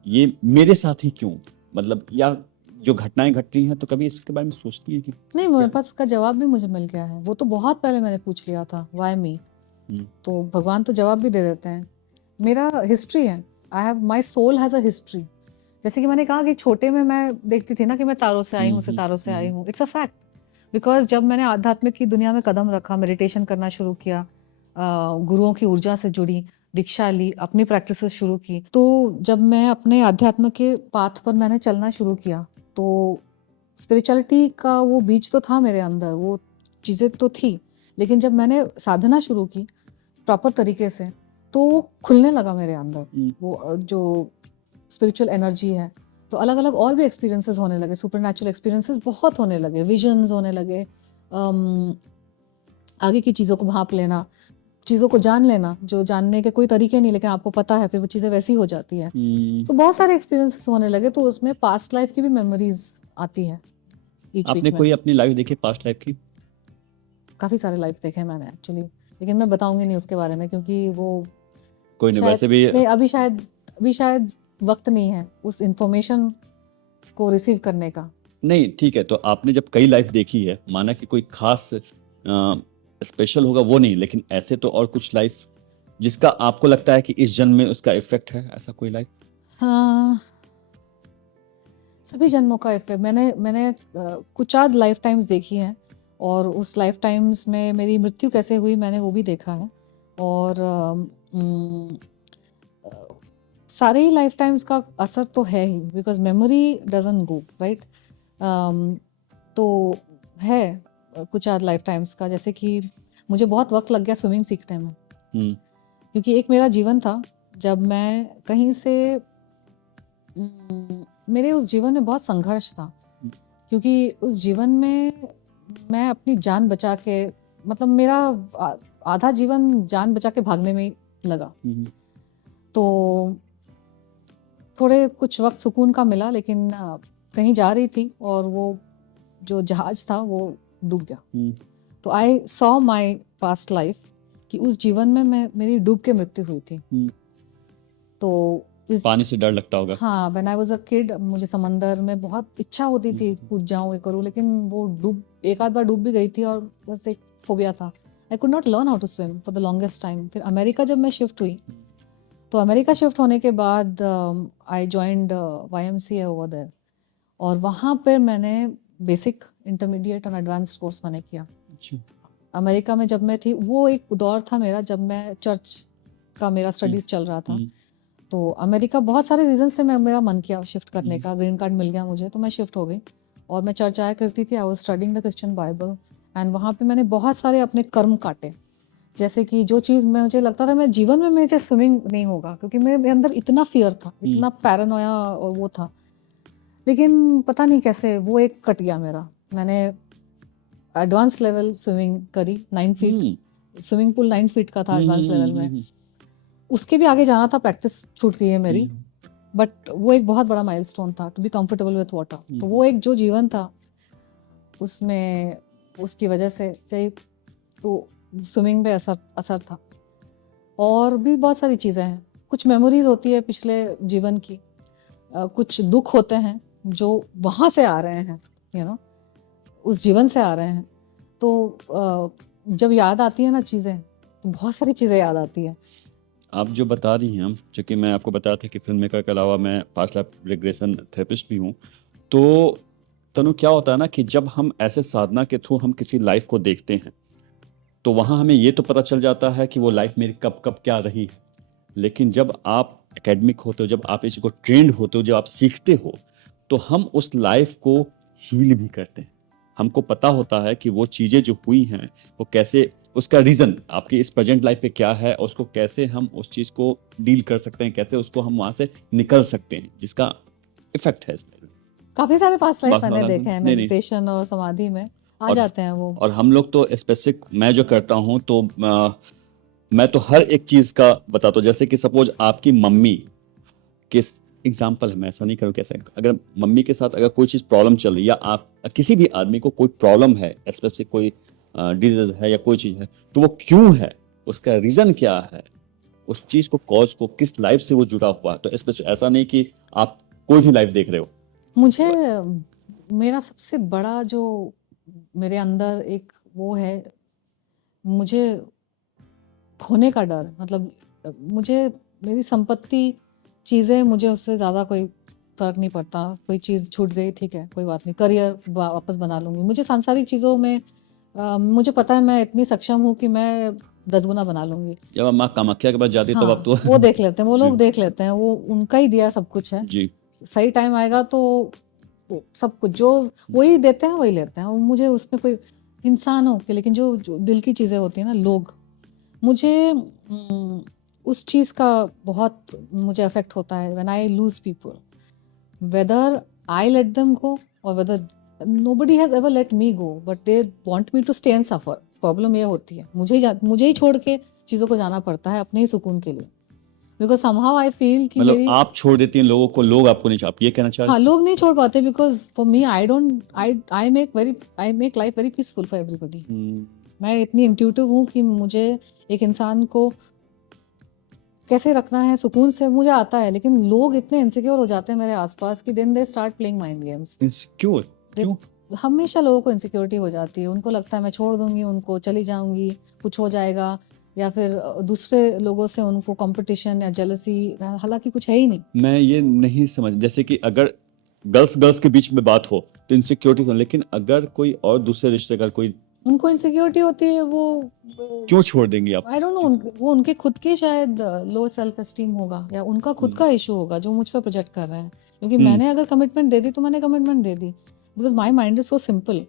ये मेरे साथ ही क्यों, मतलब या जो घटनाएं घट रही हैं, तो कभी इसके बारे में सोचती है कि नहीं मेरे पास उसका जवाब भी मुझे मिल गया है। वो तो बहुत पहले मैंने पूछ लिया था व्हाई मी, तो भगवान तो जवाब भी दे देते हैं। मेरा हिस्ट्री है, I have my soul has a history. जैसे कि मैंने कहा कि छोटे में मैं देखती थी ना कि मैं तारों से आई हूँ, सितारों से आई हूँ, इट्स अ फैक्ट। बिकॉज जब मैंने आध्यात्मिक की दुनिया में कदम रखा, मेडिटेशन करना शुरू किया, गुरुओं की ऊर्जा से जुड़ी, दीक्षा ली, अपनी प्रैक्टिसेस शुरू की, तो जब मैं अपने आध्यात्म के पाथ पर मैंने चलना शुरू किया तो स्पिरिचुअलिटी का वो बीज तो था मेरे अंदर, वो चीज़ें तो थी, लेकिन जब मैंने साधना शुरू की प्रॉपर तरीके से तो वो खुलने लगा मेरे अंदर, वो जो स्पिरिचुअल एनर्जी है। तो अलग अलग और भी एक्सपीरियंसेस होने लगे, सुपरनैचुरल एक्सपीरियंसेस बहुत होने लगे, विजन्स होने लगे, आगे की चीज़ों को भांप लेना, चीज़ों को जान लेना, जो जानने के कोई तरीके नहीं लेकिन आपको पता है, फिर वो चीज़ें वैसी हो जाती है। तो बहुत सारे एक्सपीरियंसेस होने लगे, तो उसमें पास्ट लाइफ की भी मेमोरीज आती है। आपने कोई अपनी लाइफ देखी पास्ट लाइफ की? काफ़ी सारे लाइफ देखे मैंने एक्चुअली, लेकिन मैं बताऊंगी नहीं उसके बारे में क्योंकि वो कोई नहीं, वैसे भी नहीं, अभी शायद वक्त नहीं है उस इंफॉर्मेशन को रिसीव करने का। नहीं ठीक है, तो आपने जब कई लाइफ देखी है, माना कि कोई खास स्पेशल होगा वो नहीं, लेकिन ऐसे तो और कुछ लाइफ जिसका आपको लगता है कि इस जन्म में उसका इफेक्ट है, ऐसा कोई लाइफ? हाँ सभी जन्मों का इफेक्ट, मैंने कुछ आध लाइफ टाइम्स देखी हैं, और उस लाइफ टाइम्स में मेरी मृत्यु कैसे हुई मैंने वो भी देखा है, और सारे ही लाइफ टाइम्स का असर तो है ही, because memory doesn't go right. तो है कुछ आध लाइफ टाइम्स का, जैसे कि मुझे बहुत वक्त लग गया स्विमिंग सीखने में, क्योंकि एक मेरा जीवन था जब मैं कहीं से मेरे उस जीवन में बहुत संघर्ष था, क्योंकि उस जीवन में मैं अपनी जान बचा के, मतलब मेरा आधा जीवन जान बचा के भागने में ही लगा। तो थोड़े कुछ वक्त सुकून का मिला, लेकिन कहीं जा रही थी और वो जो जहाज था वो डूब गया। तो I saw my past life कि उस जीवन में मेरी डूब के मृत्यु हुई थी। तो पानी से डर लगता होगा। हाँ, when I was a kid मुझे समंदर में बहुत इच्छा होती थी कूद जाऊँ, ये करूँ, लेकिन वो एक आध बार डूब भी गई थी और बस एक फोबिया था। I could not learn how to swim for the longest time. फिर अमेरिका जब मैं शिफ्ट हुई, तो अमेरिका शिफ्ट होने के बाद I joined YMCA over there, और वहाँ पर मैंने बेसिक, इंटरमीडिएट और एडवांस्ड कोर्स मैंने किया। अमेरिका में जब मैं थी, वो एक दौर था मेरा जब मैं चर्च का मेरा स्टडीज़ चल रहा था, तो अमेरिका बहुत सारे रीजंस थे, मैं मेरा मन किया शिफ्ट करने का, ग्रीन कार्ड मिल गया मुझे तो मैं शिफ्ट हो गई। और मैं चर्च आया करती थी, I was studying the Christian Bible and वहाँ पे मैंने बहुत सारे अपने कर्म काटे। जैसे कि जो चीज़ मैं मुझे लगता था मैं जीवन में मुझे स्विमिंग नहीं होगा, क्योंकि मेरे अंदर इतना फियर था, इतना पैरानोया और वो था। लेकिन पता नहीं कैसे वो एक कट गया मेरा। मैंने एडवांस लेवल स्विमिंग करी, 9 फीट स्विमिंग पूल 9 फीट का था एडवांस लेवल में। उसके भी आगे जाना था, प्रैक्टिस छूट गई है मेरी, बट वो एक बहुत बड़ा माइलस्टोन था, to be comfortable with water. तो वो एक जो जीवन था उसमें उसकी वजह से चाहिए तो स्विमिंग पे असर था। और भी बहुत सारी चीज़ें हैं, कुछ मेमोरीज होती है पिछले जीवन की, कुछ दुख होते हैं जो वहाँ से आ रहे हैं, यू नो, उस जीवन से आ रहे हैं। तो जब याद आती है ना चीज़ें, तो बहुत सारी चीज़ें याद आती है। आप जो बता रही हैं, चूँकि मैं आपको बताया था कि फ़िल्म मेकर के अलावा मैं पास्ट लाइफ रिग्रेशन थेरेपिस्ट भी हूँ। तो तनु क्या होता है ना कि जब हम ऐसे साधना के थ्रू हम किसी लाइफ़ को देखते हैं, तो वहाँ हमें ये तो पता चल जाता है कि वो लाइफ़ मेरी कब-कब क्या रही है। लेकिन जब आप एकेडमिक होते हो, जब आप इसको ट्रेंड होते हो, जब आप सीखते हो, तो हम उस लाइफ़ को हील भी करते हैं। हमको पता होता है कि वो चीज़ें जो हुई हैं, वो कैसे, उसका रीज़न आपकी इस प्रेजेंट लाइफ़ पे क्या है और उसको कैसे हम उस चीज़ को डील कर सकते हैं, कैसे उसको हम वहाँ से निकल सकते हैं, जिसका इफ़ेक्ट है इस लाइफ़ में। काफ़ी सारे पास्ट लाइफ बात मैंने देखे हैं, नहीं, नहीं। मेडिटेशन और समाधि में आ और जाते हैं वो। और हम लोग तो स्पेसिफिक, मैं जो करता हूँ तो मैं तो हर एक चीज़ का बताता हूँ। जैसे कि सपोज़ आपकी मम्मी किस एग्जाम्पल है, मैं ऐसा नहीं करूँ कैसे, अगर मम्मी के साथ अगर कोई चीज़ प्रॉब्लम चल रही है या आप किसी भी आदमी को कोई प्रॉब्लम है, स्पेसिफिक कोई डिजीज है या कोई चीज़ है, तो वो क्यों है, उसका रीज़न क्या है, उस चीज़ को, कॉज को, किस लाइफ से वो जुड़ा हुआ है। तो स्पेसिफिक ऐसा नहीं कि आप कोई भी लाइफ देख रहे हो। मुझे मेरा सबसे बड़ा जो मेरे अंदर एक वो है, मुझे खोने का डर। मतलब मुझे मेरी संपत्ति, चीज़ें, मुझे उससे ज़्यादा कोई फ़र्क नहीं पड़ता। कोई चीज़ छूट गई, ठीक है, कोई बात नहीं, करियर वापस बना लूँगी। मुझे सांसारिक चीज़ों में मुझे पता है मैं इतनी सक्षम हूँ कि मैं 10 गुना बना लूँगी। जब आप माँ कामाख्या के पास जाती तब आप तो वो देख लेते हैं, वो लोग जी। देख लेते हैं, वो उनका ही दिया सब कुछ है। जी। सही टाइम आएगा तो वो सब कुछ जो वही देते हैं वही लेते हैं। और मुझे उसमें कोई इंसानों के, लेकिन जो दिल की चीज़ें होती हैं ना, लोग, मुझे उस चीज़ का बहुत मुझे अफेक्ट होता है when I lose people, whether I let them go और whether nobody has ever let me go, but they want me to stay and suffer. Problem ये होती है, मुझे ही छोड़ के चीज़ों को जाना पड़ता है अपने ही सुकून के लिए, बिकॉज समहाउ आई फील कि मतलब मेरी, आप छोड़ देती हैं लोगों को, लोग आपको नहीं, आप ये कहना चाह रहे हाँ, लोग नहीं छोड़ पाते, because for me I make life very peaceful for everybody. हैं? मैं इतनी इंट्यूटिव हूँ कि मुझे एक इंसान को कैसे रखना है सुकून से मुझे आता है। लेकिन लोग इतने इनसिक्योर हो जाते हैं मेरे आसपास कि then they start playing mind games. Insecure क्यों? हमेशा लोगों को इनसिक्योरिटी हो जाती है, उनको लगता है मैं छोड़ दूंगी उनको, चली जाऊंगी, कुछ हो जाएगा, या फिर दूसरे लोगों से उनको कंपटीशन या जेलसी, हालांकि कुछ है ही नहीं। मैं ये नहीं समझ, जैसे कि अगर गर्ल्स के बीच में बात हो तो इनसिक्योरिटी, लेकिन अगर कोई और दूसरे रिश्ते का कोई, उनको इनसिक्योरिटी होती है, वो क्यों छोड़ देंगी आप? आई डोंट नो, वो उनके खुद के शायद लो सेल्फ एस्टीम होगा, या उनका खुद का इशू होगा जो मुझ पर प्रोजेक्ट कर रहे हैं। क्योंकि मैंने अगर कमिटमेंट दे दी तो मैंने commitment they the, because my mind is so simple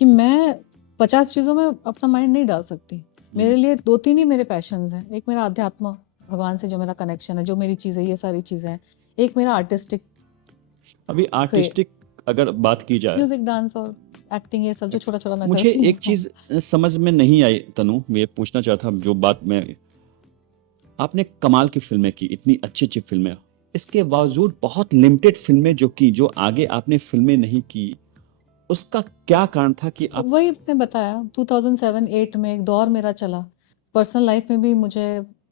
कि मैं 50 चीज़ों में अपना माइंड नहीं डाल सकती। मेरे लिए 2-3 ही मेरे पैशंस हैं। एक मेरा अध्यात्म, भगवान से जो मेरा कनेक्शन है, जो मेरी चीज़ें, ये सारी चीज़ें हैं। एक मेरा आर्टिस्टिक, अभी आर्टिस्टिक अगर बात की जाए, म्यूजिक, डांस और एक्टिंग, ये सब जो छोटा छोटा मैं मुझे करती हूँ। एक चीज समझ में नहीं आई तनु, मैं पूछना चाहता था जो बात में, आपने कमाल की फिल्में की, इतनी अच्छी अच्छी फिल्में, इसके बावजूद बहुत लिमिटेड फिल्में जो की, जो आगे आपने फिल्में नहीं की, उसका क्या कारण था कि आप? वही मैंने बताया, 2007-8 में एक दौर मेरा चला। पर्सनल लाइफ में भी मुझे,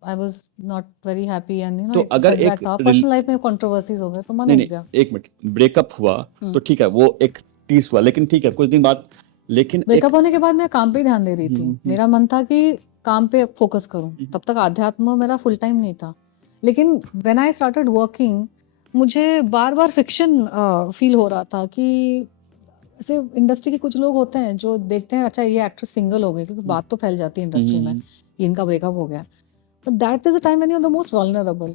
आई was not very happy and तो एक अगर सेटबैक एक था। पर्सनल लाइफ में कंट्रोवर्सीज हो गए तो मन नहीं उठ नहीं, गया। एक मिनट, ब्रेकअप हुआ तो ठीक है, वो एक 30 हुआ, लेकिन ठीक है कुछ दिन बाद, लेकिन एक ब्रेकअप होने के बाद मैं काम पे ही ध्यान दे रही थी। मेरा मन था कि काम पे फोकस करूं, तब तक अध्यात्म मेरा फुल टाइम नहीं था। लेकिन व्हेन आई स्टार्टेड वर्किंग, मुझे बार बार फिक्शन फील हो रहा था कि ऐसे इंडस्ट्री के कुछ लोग होते हैं जो देखते हैं, अच्छा ये एक्ट्रेस सिंगल हो गई, क्योंकि बात तो फैल जाती है इंडस्ट्री में कि इनका ब्रेकअप हो गया। But that is the time when you're the most vulnerable.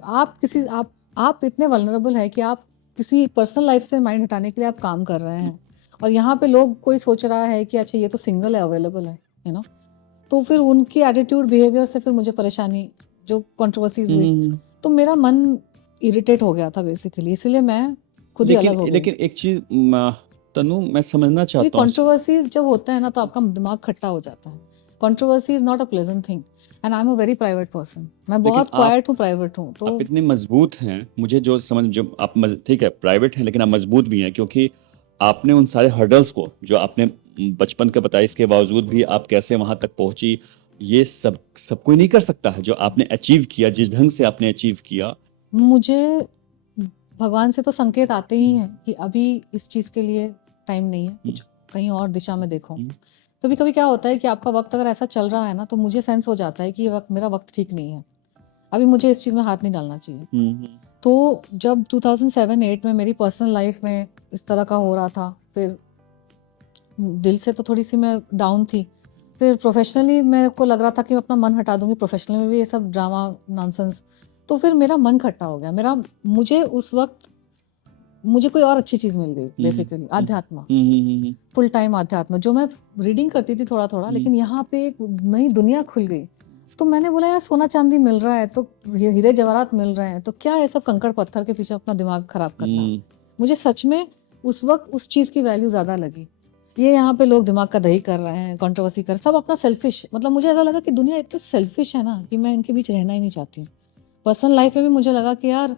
आप इतने vulnerable है कि आप किसी पर्सनल लाइफ से माइंड हटाने के लिए आप काम कर रहे हैं, और यहाँ पे लोग कोई सोच रहा है कि अच्छा ये तो सिंगल है, अवेलेबल है, यू नो, तो फिर उनकी एटीट्यूड बिहेवियर से फिर मुझे परेशानी, जो कंट्रोवर्सीज हुई, तो मेरा मन इरिटेट हो गया था बेसिकली, इसलिए मैं खुद ही अलग हो गई। लेकिन एक चीज तनु मैं समझना चाहता हूँ, कंट्रोवर्सीज जब होता है ना तो आपका दिमाग खट्टा हो जाता है। Controversy is not a pleasant thing, and I am a very private person, मैं बहुत क्वाइट हूँ, प्राइवेट हूँ। तो आप इतने मजबूत हैं, मुझे जो समझ, जो आप ठीक है प्राइवेट हैं लेकिन आप मजबूत भी हैं, क्योंकि आपने उन सारे हर्डल्स को जो आपने बचपन का बताया, इसके बावजूद भी आप कैसे वहां तक पहुंची, ये सब कोई नहीं कर सकता है जो आपने अचीव किया, जिस ढंग से आपने अचीव किया। मुझे भगवान से तो संकेत आते ही हैं कि अभी इस चीज़ के लिए टाइम नहीं है, कुछ कहीं और दिशा में देखो। कभी कभी क्या होता है कि आपका वक्त अगर ऐसा चल रहा है ना, तो मुझे सेंस हो जाता है कि ये वक्त, मेरा वक्त ठीक नहीं है, अभी मुझे इस चीज़ में हाथ नहीं डालना चाहिए। तो जब 2007-8 में मेरी पर्सनल लाइफ में इस तरह का हो रहा था, फिर दिल से तो थोड़ी सी मैं डाउन थी, फिर प्रोफेशनली मेरे को लग रहा था कि मैं अपना मन हटा दूंगी, प्रोफेशनल में भी ये सब ड्रामा नॉनसेंस, तो फिर मेरा मन खट्टा हो गया। मुझे उस वक्त मुझे कोई और अच्छी चीज़ मिल गई, बेसिकली आध्यात्म, फुल टाइम आध्यात्म, जो मैं रीडिंग करती थी थोड़ा थोड़ा, लेकिन यहाँ पे एक नई दुनिया खुल गई। तो मैंने बोला यार, सोना चांदी मिल रहा है, तो हीरे जवाहरात मिल रहे हैं, तो क्या ये सब कंकड़ पत्थर के पीछे अपना दिमाग खराब करना है? मुझे सच में उस वक्त उस चीज़ की वैल्यू ज़्यादा लगी। ये यहाँ पे लोग दिमाग का दही कर रहे हैं, कंट्रोवर्सी कर, सब अपना सेल्फिश, मतलब मुझे ऐसा लगा कि दुनिया इतनी सेल्फिश है ना कि मैं इनके बीच रहना ही नहीं चाहती हूँ। पर्सनल लाइफ में भी मुझे लगा कि यार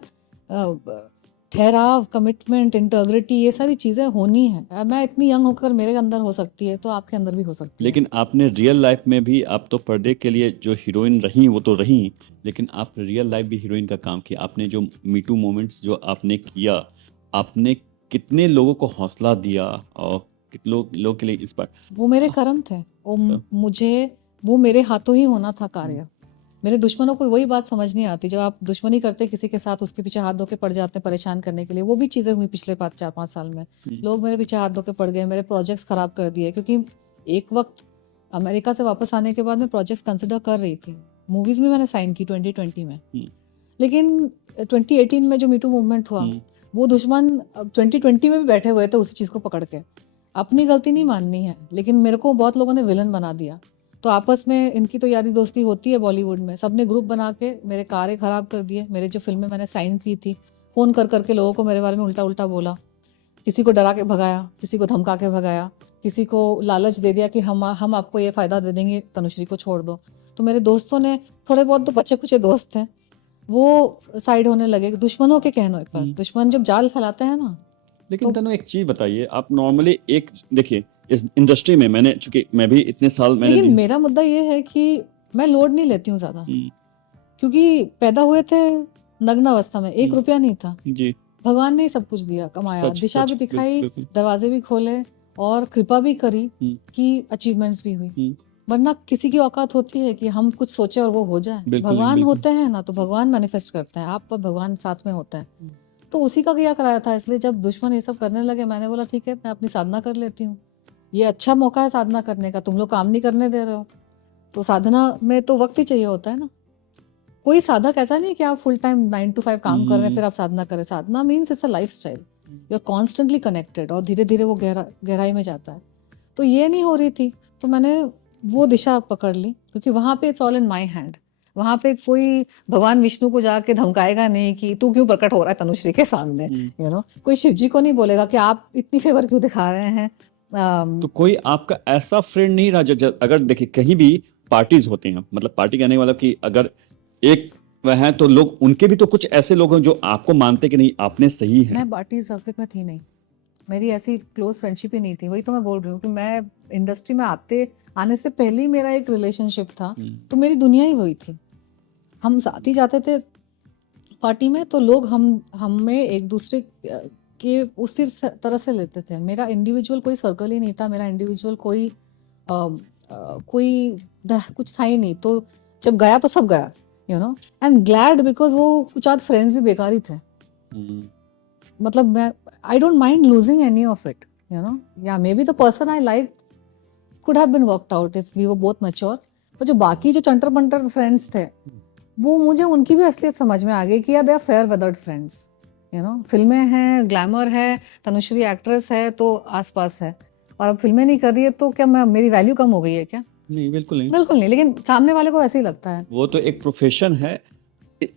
ठहराव, कमिटमेंट, इंटेग्रिटी, ये सारी चीज़ें होनी है। मैं इतनी यंग होकर मेरे अंदर हो सकती है, तो आपके अंदर भी हो सकती है। लेकिन आपने रियल लाइफ में भी, आप तो पर्दे के लिए जो हीरोइन रही वो तो रही, लेकिन आप रियल लाइफ भी हीरोइन का काम किया। आपने जो मीटू मोमेंट्स जो आपने किया, आपने कितने लोगों को हौसला दिया और कितने लोगों के लिए इंस्पायर। वो मेरे कर्म थे, वो मेरे हाथों ही होना था कार्य। मेरे दुश्मनों को वही बात समझ नहीं आती, जब आप दुश्मनी करते किसी के साथ, उसके पीछे हाथ धो के पड़ जाते हैं परेशान करने के लिए। वो भी चीज़ें हुई पिछले 4-5 साल में, लोग मेरे पीछे हाथ धो के पड़ गए, मेरे प्रोजेक्ट्स खराब कर दिए, क्योंकि एक वक्त अमेरिका से वापस आने के बाद मैं प्रोजेक्ट्स कंसिडर कर रही थी, मूवीज़ भी मैंने साइन की 2020 में, लेकिन 2018 में जो मीटू मूवमेंट हुआ, वो दुश्मन 2020 में भी बैठे हुए थे उसी चीज़ को पकड़ के। अपनी गलती नहीं माननी है, लेकिन मेरे को बहुत लोगों ने विलन बना दिया। तो आपस में इनकी तो यारी दोस्ती होती है बॉलीवुड में, सबने ग्रुप बना के मेरे कार्य ख़राब कर दिए। मेरे जो फिल्में मैंने साइन की थी, फ़ोन कर करके लोगों को मेरे बारे में उल्टा उल्टा बोला, किसी को डरा के भगाया, किसी को धमका के भगाया, किसी को लालच दे दिया कि हम आपको ये फ़ायदा दे देंगे, तनुश्री को छोड़ दो। तो मेरे दोस्तों ने, थोड़े बहुत तो बच्चे कुछ दोस्त हैं, वो साइड होने लगे दुश्मनों के कहने पर। दुश्मन जब जाल फैलाते हैं ना। लेकिन तनु एक चीज़ बताइए, आप नॉर्मली एक, देखिए इस इंडस्ट्री में मैंने, चूंकि मैं भी इतने साल मैंने, लेकिन मेरा मुद्दा ये है कि मैं लोड नहीं लेती हूँ ज़्यादा, क्योंकि पैदा हुए थे नग्न अवस्था में, 1 रुपया नहीं था जी, भगवान ने सब कुछ दिया, कमाया, दिशा भी दिखाई, दरवाजे भी खोले, और कृपा भी करी कि अचीवमेंट्स भी हुई। वरना किसी की औकात होती है कि हम कुछ सोचे और वो हो जाए। भगवान होते हैं ना, तो भगवान मैनिफेस्ट करते हैं, आप पर भगवान साथ में होते हैं। तो उसी का किया कराया था। इसलिए जब दुश्मन ये सब करने लगे, मैंने बोला ठीक है, मैं अपनी साधना कर लेती हूँ, ये अच्छा मौका है साधना करने का, तुम लोग काम नहीं करने दे रहे हो, तो साधना में तो वक्त ही चाहिए होता है ना। कोई साधक ऐसा नहीं कि आप फुल टाइम 9 to 5 काम कर रहे हैं फिर आप साधना करें। Sadhana means it's a life style, you are constantly connected, और धीरे धीरे वो गहराई में जाता है। तो ये नहीं हो रही थी, तो मैंने वो दिशा पकड़ ली, क्योंकि वहाँ पे it's all in my hand. वहाँ पे कोई भगवान विष्णु को जाके धमकाएगा नहीं कि तू क्यों प्रकट हो रहा है तनुश्री के सामने, यू नो, कोई शिव जी को नहीं बोलेगा कि आप इतनी फेवर क्यों दिखा रहे हैं। तो कोई आपका ऐसा फ्रेंड नहीं रहा, अगर देखिए कहीं भी पार्टीज होते हैं, मतलब पार्टी कहने वाला कि अगर एक वह है तो लोग, उनके भी तो कुछ ऐसे लोग हैं जो आपको मानते कि नहीं आपने सही है। मैं पार्टी सर्किट में थी नहीं, मेरी ऐसी क्लोज फ्रेंडशिप ही नहीं थी। वही तो मैं बोल रही हूँ कि मैं इंडस्ट्री में आने से पहले ही मेरा एक रिलेशनशिप था, तो मेरी दुनिया ही वही थी। हम साथ ही जाते थे पार्टी में, तो लोग हमें एक दूसरे के उसी तरह से लेते थे। मेरा इंडिविजुअल कोई सर्कल ही नहीं था, मेरा इंडिविजुअल कोई कुछ था ही नहीं। तो जब गया तो सब गया, you know, and glad, because वो कुछ आध फ्रेंड्स भी बेकार ही थे। मतलब मैं, I don't mind losing any of it, you know, या maybe the person I like could have been worked out if we were both mature. पर जो बाकी जो चंटर पंटर फ्रेंड्स थे, वो मुझे उनकी भी असलियत समझ में आ गई कि यार they are fair weathered friends, you know, फिल्में हैं, ग्लैमर है, तनुश्री एक्ट्रेस है तो आसपास है, और अब फिल्में नहीं कर रही है तो क्या मैं, मेरी वैल्यू कम हो गई है क्या? नहीं, बिल्कुल नहीं। बिल्कुल नहीं, लेकिन सामने वाले को ऐसे ही लगता है। वो तो एक प्रोफेशन है।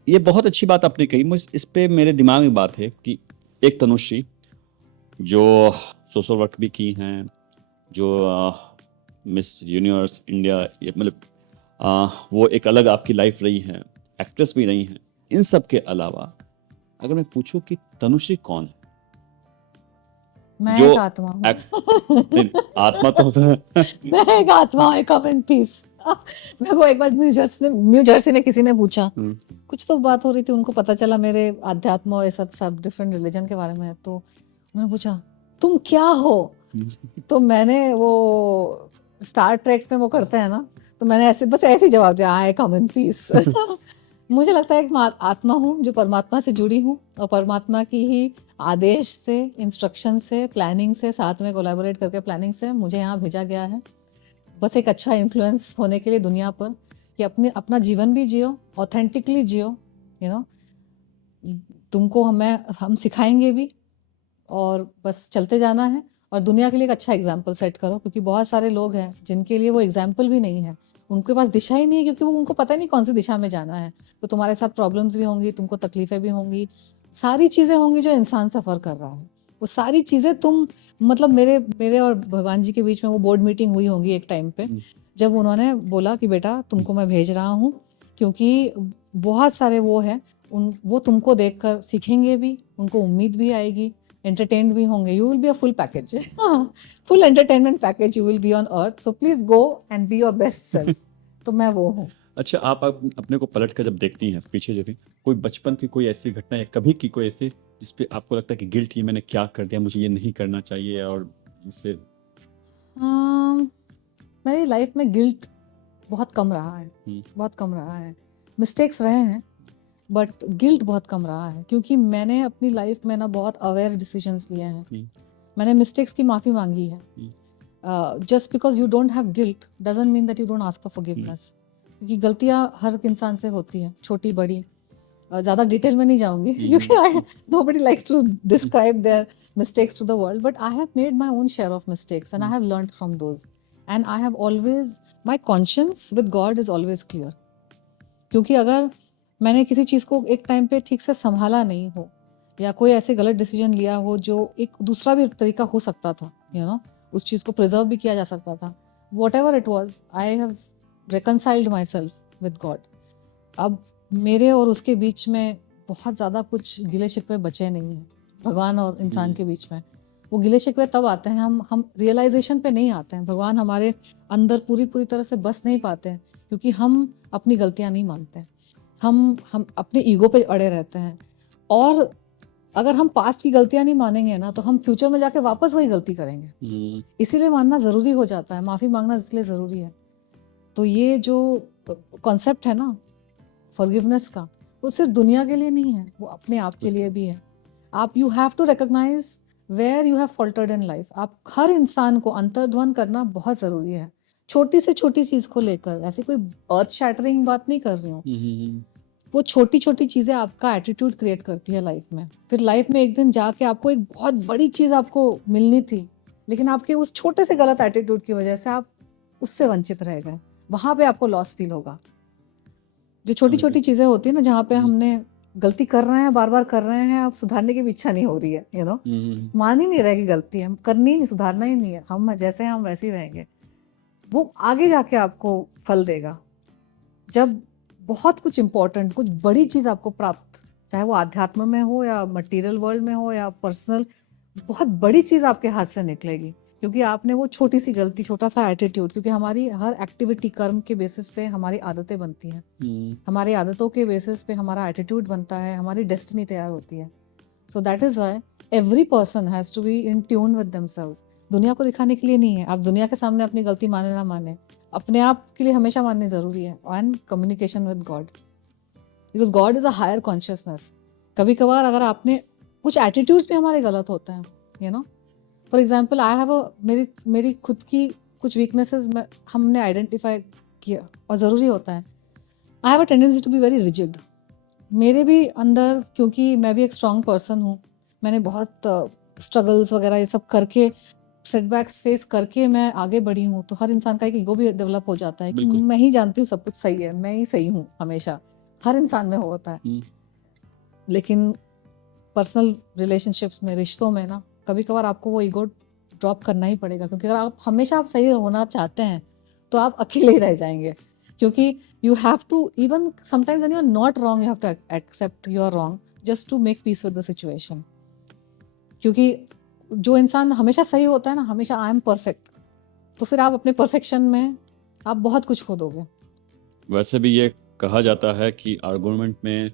ये बहुत अच्छी बात आपने कही। मुझ इस पे मेरे दिमाग में बात है कि एक तनुश्री जो सोशल वर्क भी की हैं, जो मिस यूनिवर्स इंडिया, ये मतलब वो एक अलग आपकी लाइफ रही है, एक्ट्रेस भी रही हैं। इन सब के अलावा अगर मैं पूछूं कि तनुश्री कौन है? मैं जो एक आत्मा हूँ। नहीं, आत्मा तो मैं एक आत्मा हूँ, कम इन पीस। मेरे को एक बार न्यू जर्सी में किसी ने पूछा, कुछ तो बात हो रही थी, उनको पता चला मेरे अध्यात्म और सब डिफरेंट रिलीजन के बारे में है, तो उन्होंने पूछा तुम क्या हो? तो मैंने वो स्टार ट्रेक में वो करते हैं ना, तो मैंने ऐसे बस ऐसे ही जवाब दिया, आई कम इन पीस। मुझे लगता है कि मैं आत्मा हूँ जो परमात्मा से जुड़ी हूँ, और परमात्मा की ही आदेश से, इंस्ट्रक्शन से, प्लानिंग से, साथ में कोलैबोरेट करके प्लानिंग से मुझे यहाँ भेजा गया है, बस एक अच्छा इन्फ्लुएंस होने के लिए दुनिया पर, कि अपना जीवन भी जियो, ऑथेंटिकली जियो, यू नो, तुमको हम सिखाएंगे भी, और बस चलते जाना है, और दुनिया के लिए एक अच्छा एग्जाम्पल सेट करो, क्योंकि बहुत सारे लोग हैं जिनके लिए वो एग्जाम्पल भी नहीं है, उनके पास दिशा ही नहीं है, क्योंकि वो उनको पता नहीं कौन सी दिशा में जाना है। तो तुम्हारे साथ प्रॉब्लम्स भी होंगी, तुमको तकलीफें भी होंगी, सारी चीज़ें होंगी जो इंसान सफ़र कर रहा है, वो सारी चीज़ें तुम, मतलब मेरे और भगवान जी के बीच में वो बोर्ड मीटिंग हुई होंगी एक टाइम पे, जब उन्होंने बोला कि बेटा तुमको मैं भेज रहा हूँ, क्योंकि बहुत सारे वो हैं, वो तुमको देखकर सीखेंगे भी, उनको उम्मीद भी आएगी, एंटरटेन्ड भी होंगे, you will be a full package, full entertainment package you will be on earth, so please go and be your best self. तो मैं वो हूँ। अच्छा, आप अपने को पलट कर जब देखती हैं पीछे, जब भी कोई बचपन की कोई ऐसी घटना या कभी की कोई ऐसी जिसपे आपको लगता है कि गिल्ट, ये मैंने क्या कर दिया, मुझे ये नहीं करना चाहिए, और इससे मेरी लाइफ में गिल्ट बहुत कम रहा है, बहुत कम रहा है, मिस्टेक्स रहे हैं बट गिल्ट बहुत कम रहा है, क्योंकि मैंने अपनी लाइफ में ना बहुत अवेयर डिसीजंस लिए हैं, मैंने मिस्टेक्स की माफ़ी मांगी है। Just because you don't have guilt doesn't mean that you don't ask for forgiveness, क्योंकि गलतियाँ हर इंसान से होती हैं, छोटी बड़ी। ज़्यादा डिटेल में नहीं जाऊंगी क्योंकि nobody likes to describe their mistakes to the world, but I have made my own share of mistakes and I have learned from those, and I have always, my conscience with God is always clear, क्योंकि अगर मैंने किसी चीज़ को एक टाइम पे ठीक से संभाला नहीं हो, या कोई ऐसे गलत डिसीजन लिया हो जो एक दूसरा भी तरीका हो सकता था, यू नो, उस चीज़ को प्रिजर्व भी किया जा सकता था, what ever it was, I have reconciled my self with God. अब मेरे और उसके बीच में बहुत ज़्यादा कुछ गिले शिकवे बचे नहीं हैं, भगवान और इंसान के बीच में। वो गिले शिकवे तब आते हैं, हम रियलाइजेशन पे नहीं आते हैं, भगवान हमारे अंदर पूरी तरह से बस नहीं पाते हैं, क्योंकि हम अपनी गलतियाँ नहीं मानते हैं, हम अपने ईगो पे अड़े रहते हैं, और अगर हम पास्ट की गलतियाँ नहीं मानेंगे ना, तो हम फ्यूचर में जाके वापस वही गलती करेंगे। इसीलिए मानना ज़रूरी हो जाता है, माफ़ी मांगना इसलिए ज़रूरी है। तो ये जो कॉन्सेप्ट है ना फॉरगिवनेस का, वो सिर्फ दुनिया के लिए नहीं है, वो अपने आप के लिए भी है। आप you have to recognise where you have faltered in life. आप हर इंसान को अंतर्ध्वन करना बहुत ज़रूरी है, छोटी से छोटी चीज़ को लेकर, ऐसी कोई अर्थ शैटरिंग बात नहीं कर रही हूँ, वो छोटी छोटी चीज़ें आपका एटीट्यूड क्रिएट करती है लाइफ में। फिर लाइफ में एक दिन जाके आपको एक बहुत बड़ी चीज़ आपको मिलनी थी, लेकिन आपके उस छोटे से गलत एटीट्यूड की वजह से आप उससे वंचित रह गए, वहाँ पे आपको लॉस फील होगा। जो छोटी छोटी चीज़ें होती है ना, जहाँ पे हमने गलती कर रहे हैं, बार बार कर रहे हैं, अब सुधारने की भी इच्छा नहीं हो रही है, यू नो, मान ही नहीं रहे कि गलती है, करनी नहीं, सुधारना ही नहीं है, हम जैसे हैं हम वैसे ही रहेंगे, वो आगे जाके आपको फल देगा। जब बहुत कुछ इम्पोर्टेंट, कुछ बड़ी चीज़ आपको प्राप्त, चाहे वो आध्यात्म में हो या मटेरियल वर्ल्ड में हो या पर्सनल, बहुत बड़ी चीज़ आपके हाथ से निकलेगी, क्योंकि आपने वो छोटी सी गलती, छोटा सा एटीट्यूड, क्योंकि हमारी हर एक्टिविटी कर्म के बेसिस पे हमारी आदतें बनती हैं, हमारी आदतों के बेसिस पे हमारा एटीट्यूड बनता है, हमारी डेस्टिनी तैयार होती है। So that is why every person has to be in tune with themselves. दुनिया को दिखाने के लिए नहीं है, आप दुनिया के सामने अपनी गलती माने ना माने, अपने आप के लिए हमेशा माननी ज़रूरी है, and communication with God, because God is a higher consciousness. कभी कभार अगर आपने कुछ एटीट्यूड्स भी हमारे गलत होते हैं, you know, for example I have मेरी खुद की कुछ वीकनेसेस में हमने आइडेंटिफाई किया, और ज़रूरी होता है, I have a tendency to be very rigid. मेरे भी अंदर, क्योंकि मैं भी एक स्ट्रॉन्ग पर्सन हूँ, मैंने बहुत स्ट्रगल्स वगैरह ये सब करके, सेटबैक्स फेस करके मैं आगे बढ़ी हूँ, तो हर इंसान का एक ईगो भी डेवलप हो जाता है कि बिल्कुल। मैं ही जानती हूँ सब कुछ सही है, मैं ही सही हूँ, हमेशा हर इंसान में होता है। हम्म, लेकिन पर्सनल रिलेशनशिप्स में, रिश्तों में ना, कभी कभार आपको वो ईगो ड्रॉप करना ही पड़ेगा, क्योंकि अगर आप हमेशा आप सही होना चाहते हैं तो आप अकेले ही रह जाएंगे। क्योंकि you have to, even sometimes when you are not wrong, you have to accept you are wrong just to make peace with the situation. क्योंकि जो इंसान हमेशा सही होता है ना, हमेशा आई एम परफेक्ट, तो फिर आप अपने परफेक्शन में आप बहुत कुछ खो दोगे। वैसे भी ये कहा जाता है कि आर्गुमेंट में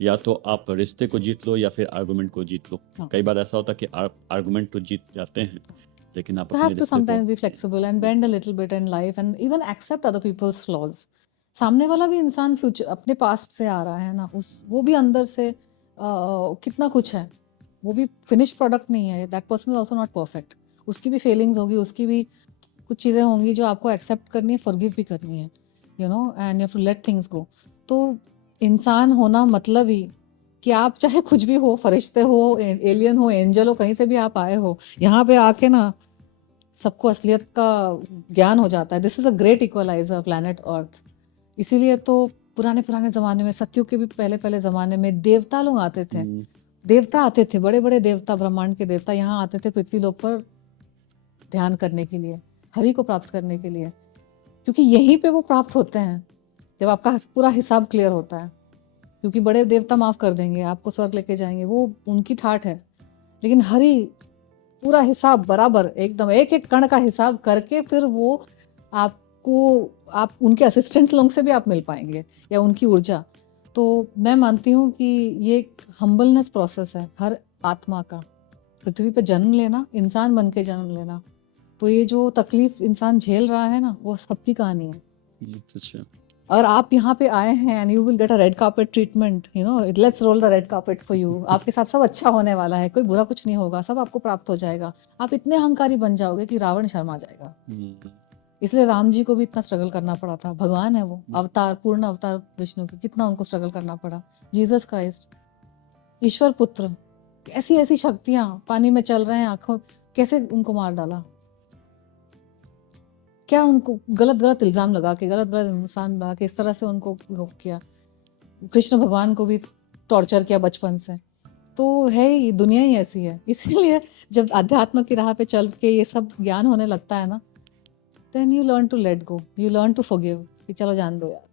या तो आप रिश्ते को जीत लो या फिर आर्गुमेंट को जीत लो। हाँ। कई बार ऐसा होता है कि आर्गुमेंट तो जीत जाते हैं, लेकिन आप You अपने have to रिश्ते को sometimes be flexible and bend a little bit in life and even accept other people's flaws. सामने वाला भी इंसान फ्यूचर अपने पास्ट से आ रहा है ना, उस वो भी अंदर से कितना कुछ है, वो भी फिनिश्ड प्रोडक्ट नहीं है। That person is also not perfect, उसकी भी फेलिंग्स होगी, उसकी भी कुछ चीज़ें होंगी जो आपको एक्सेप्ट करनी है, फॉरगिव भी करनी है, you know, and you have to let things go. तो इंसान होना मतलब ही कि आप चाहे कुछ भी हो, फरिश्ते हो, एलियन हो, एंजल हो, कहीं से भी आप आए हो, यहाँ पे आके ना सबको असलियत का ज्ञान हो जाता है। This is a great equaliser planet Earth. इसीलिए तो पुराने पुराने ज़माने में, सत्युग के भी पहले पहले ज़माने में देवता लोग आते थे, देवता आते थे, बड़े बड़े देवता, ब्रह्मांड के देवता यहाँ आते थे पृथ्वी लोक पर ध्यान करने के लिए, हरि को प्राप्त करने के लिए, क्योंकि यहीं पे वो प्राप्त होते हैं जब आपका पूरा हिसाब क्लियर होता है। क्योंकि बड़े देवता माफ़ कर देंगे, आपको स्वर्ग लेके जाएंगे, वो उनकी ठाठ है, लेकिन हरि पूरा हिसाब बराबर एकदम एक एक कण का हिसाब करके फिर वो आपको, आप उनके असिस्टेंट्स लोगों से भी आप मिल पाएंगे या उनकी ऊर्जा। तो मैं मानती हूँ कि ये एक हम्बलनेस प्रोसेस है हर आत्मा का, पृथ्वी पर जन्म लेना, इंसान बन के जन्म लेना। तो ये जो तकलीफ इंसान झेल रहा है ना, वो सबकी कहानी है। अच्छा। और आप यहाँ पे आए हैं and you will get a red carpet treatment, you know, let's roll the red carpet for you. आपके साथ सब अच्छा होने वाला है, कोई बुरा कुछ नहीं होगा, सब आपको प्राप्त हो जाएगा। आप इतने अहंकारी बन जाओगे कि रावण शर्मा जाएगा। इसलिए राम जी को भी इतना स्ट्रगल करना पड़ा था, भगवान है वो, अवतार, पूर्ण अवतार विष्णु के, कितना उनको स्ट्रगल करना पड़ा। जीसस क्राइस्ट, ईश्वर पुत्र, ऐसी ऐसी शक्तियां पानी में चल रहे हैं, आंखों, कैसे उनको मार डाला, क्या उनको गलत गलत इल्ज़ाम लगा के, गलत गलत इंसान लगा के इस तरह से उनको वो किया। कृष्ण भगवान को भी टॉर्चर किया बचपन से। तो है ही, दुनिया ही ऐसी है। इसीलिए जब अध्यात्म की राह पे चल के ये सब ज्ञान होने लगता है ना, then you learn to let go, you learn to forgive, कि चलो जान दो यार।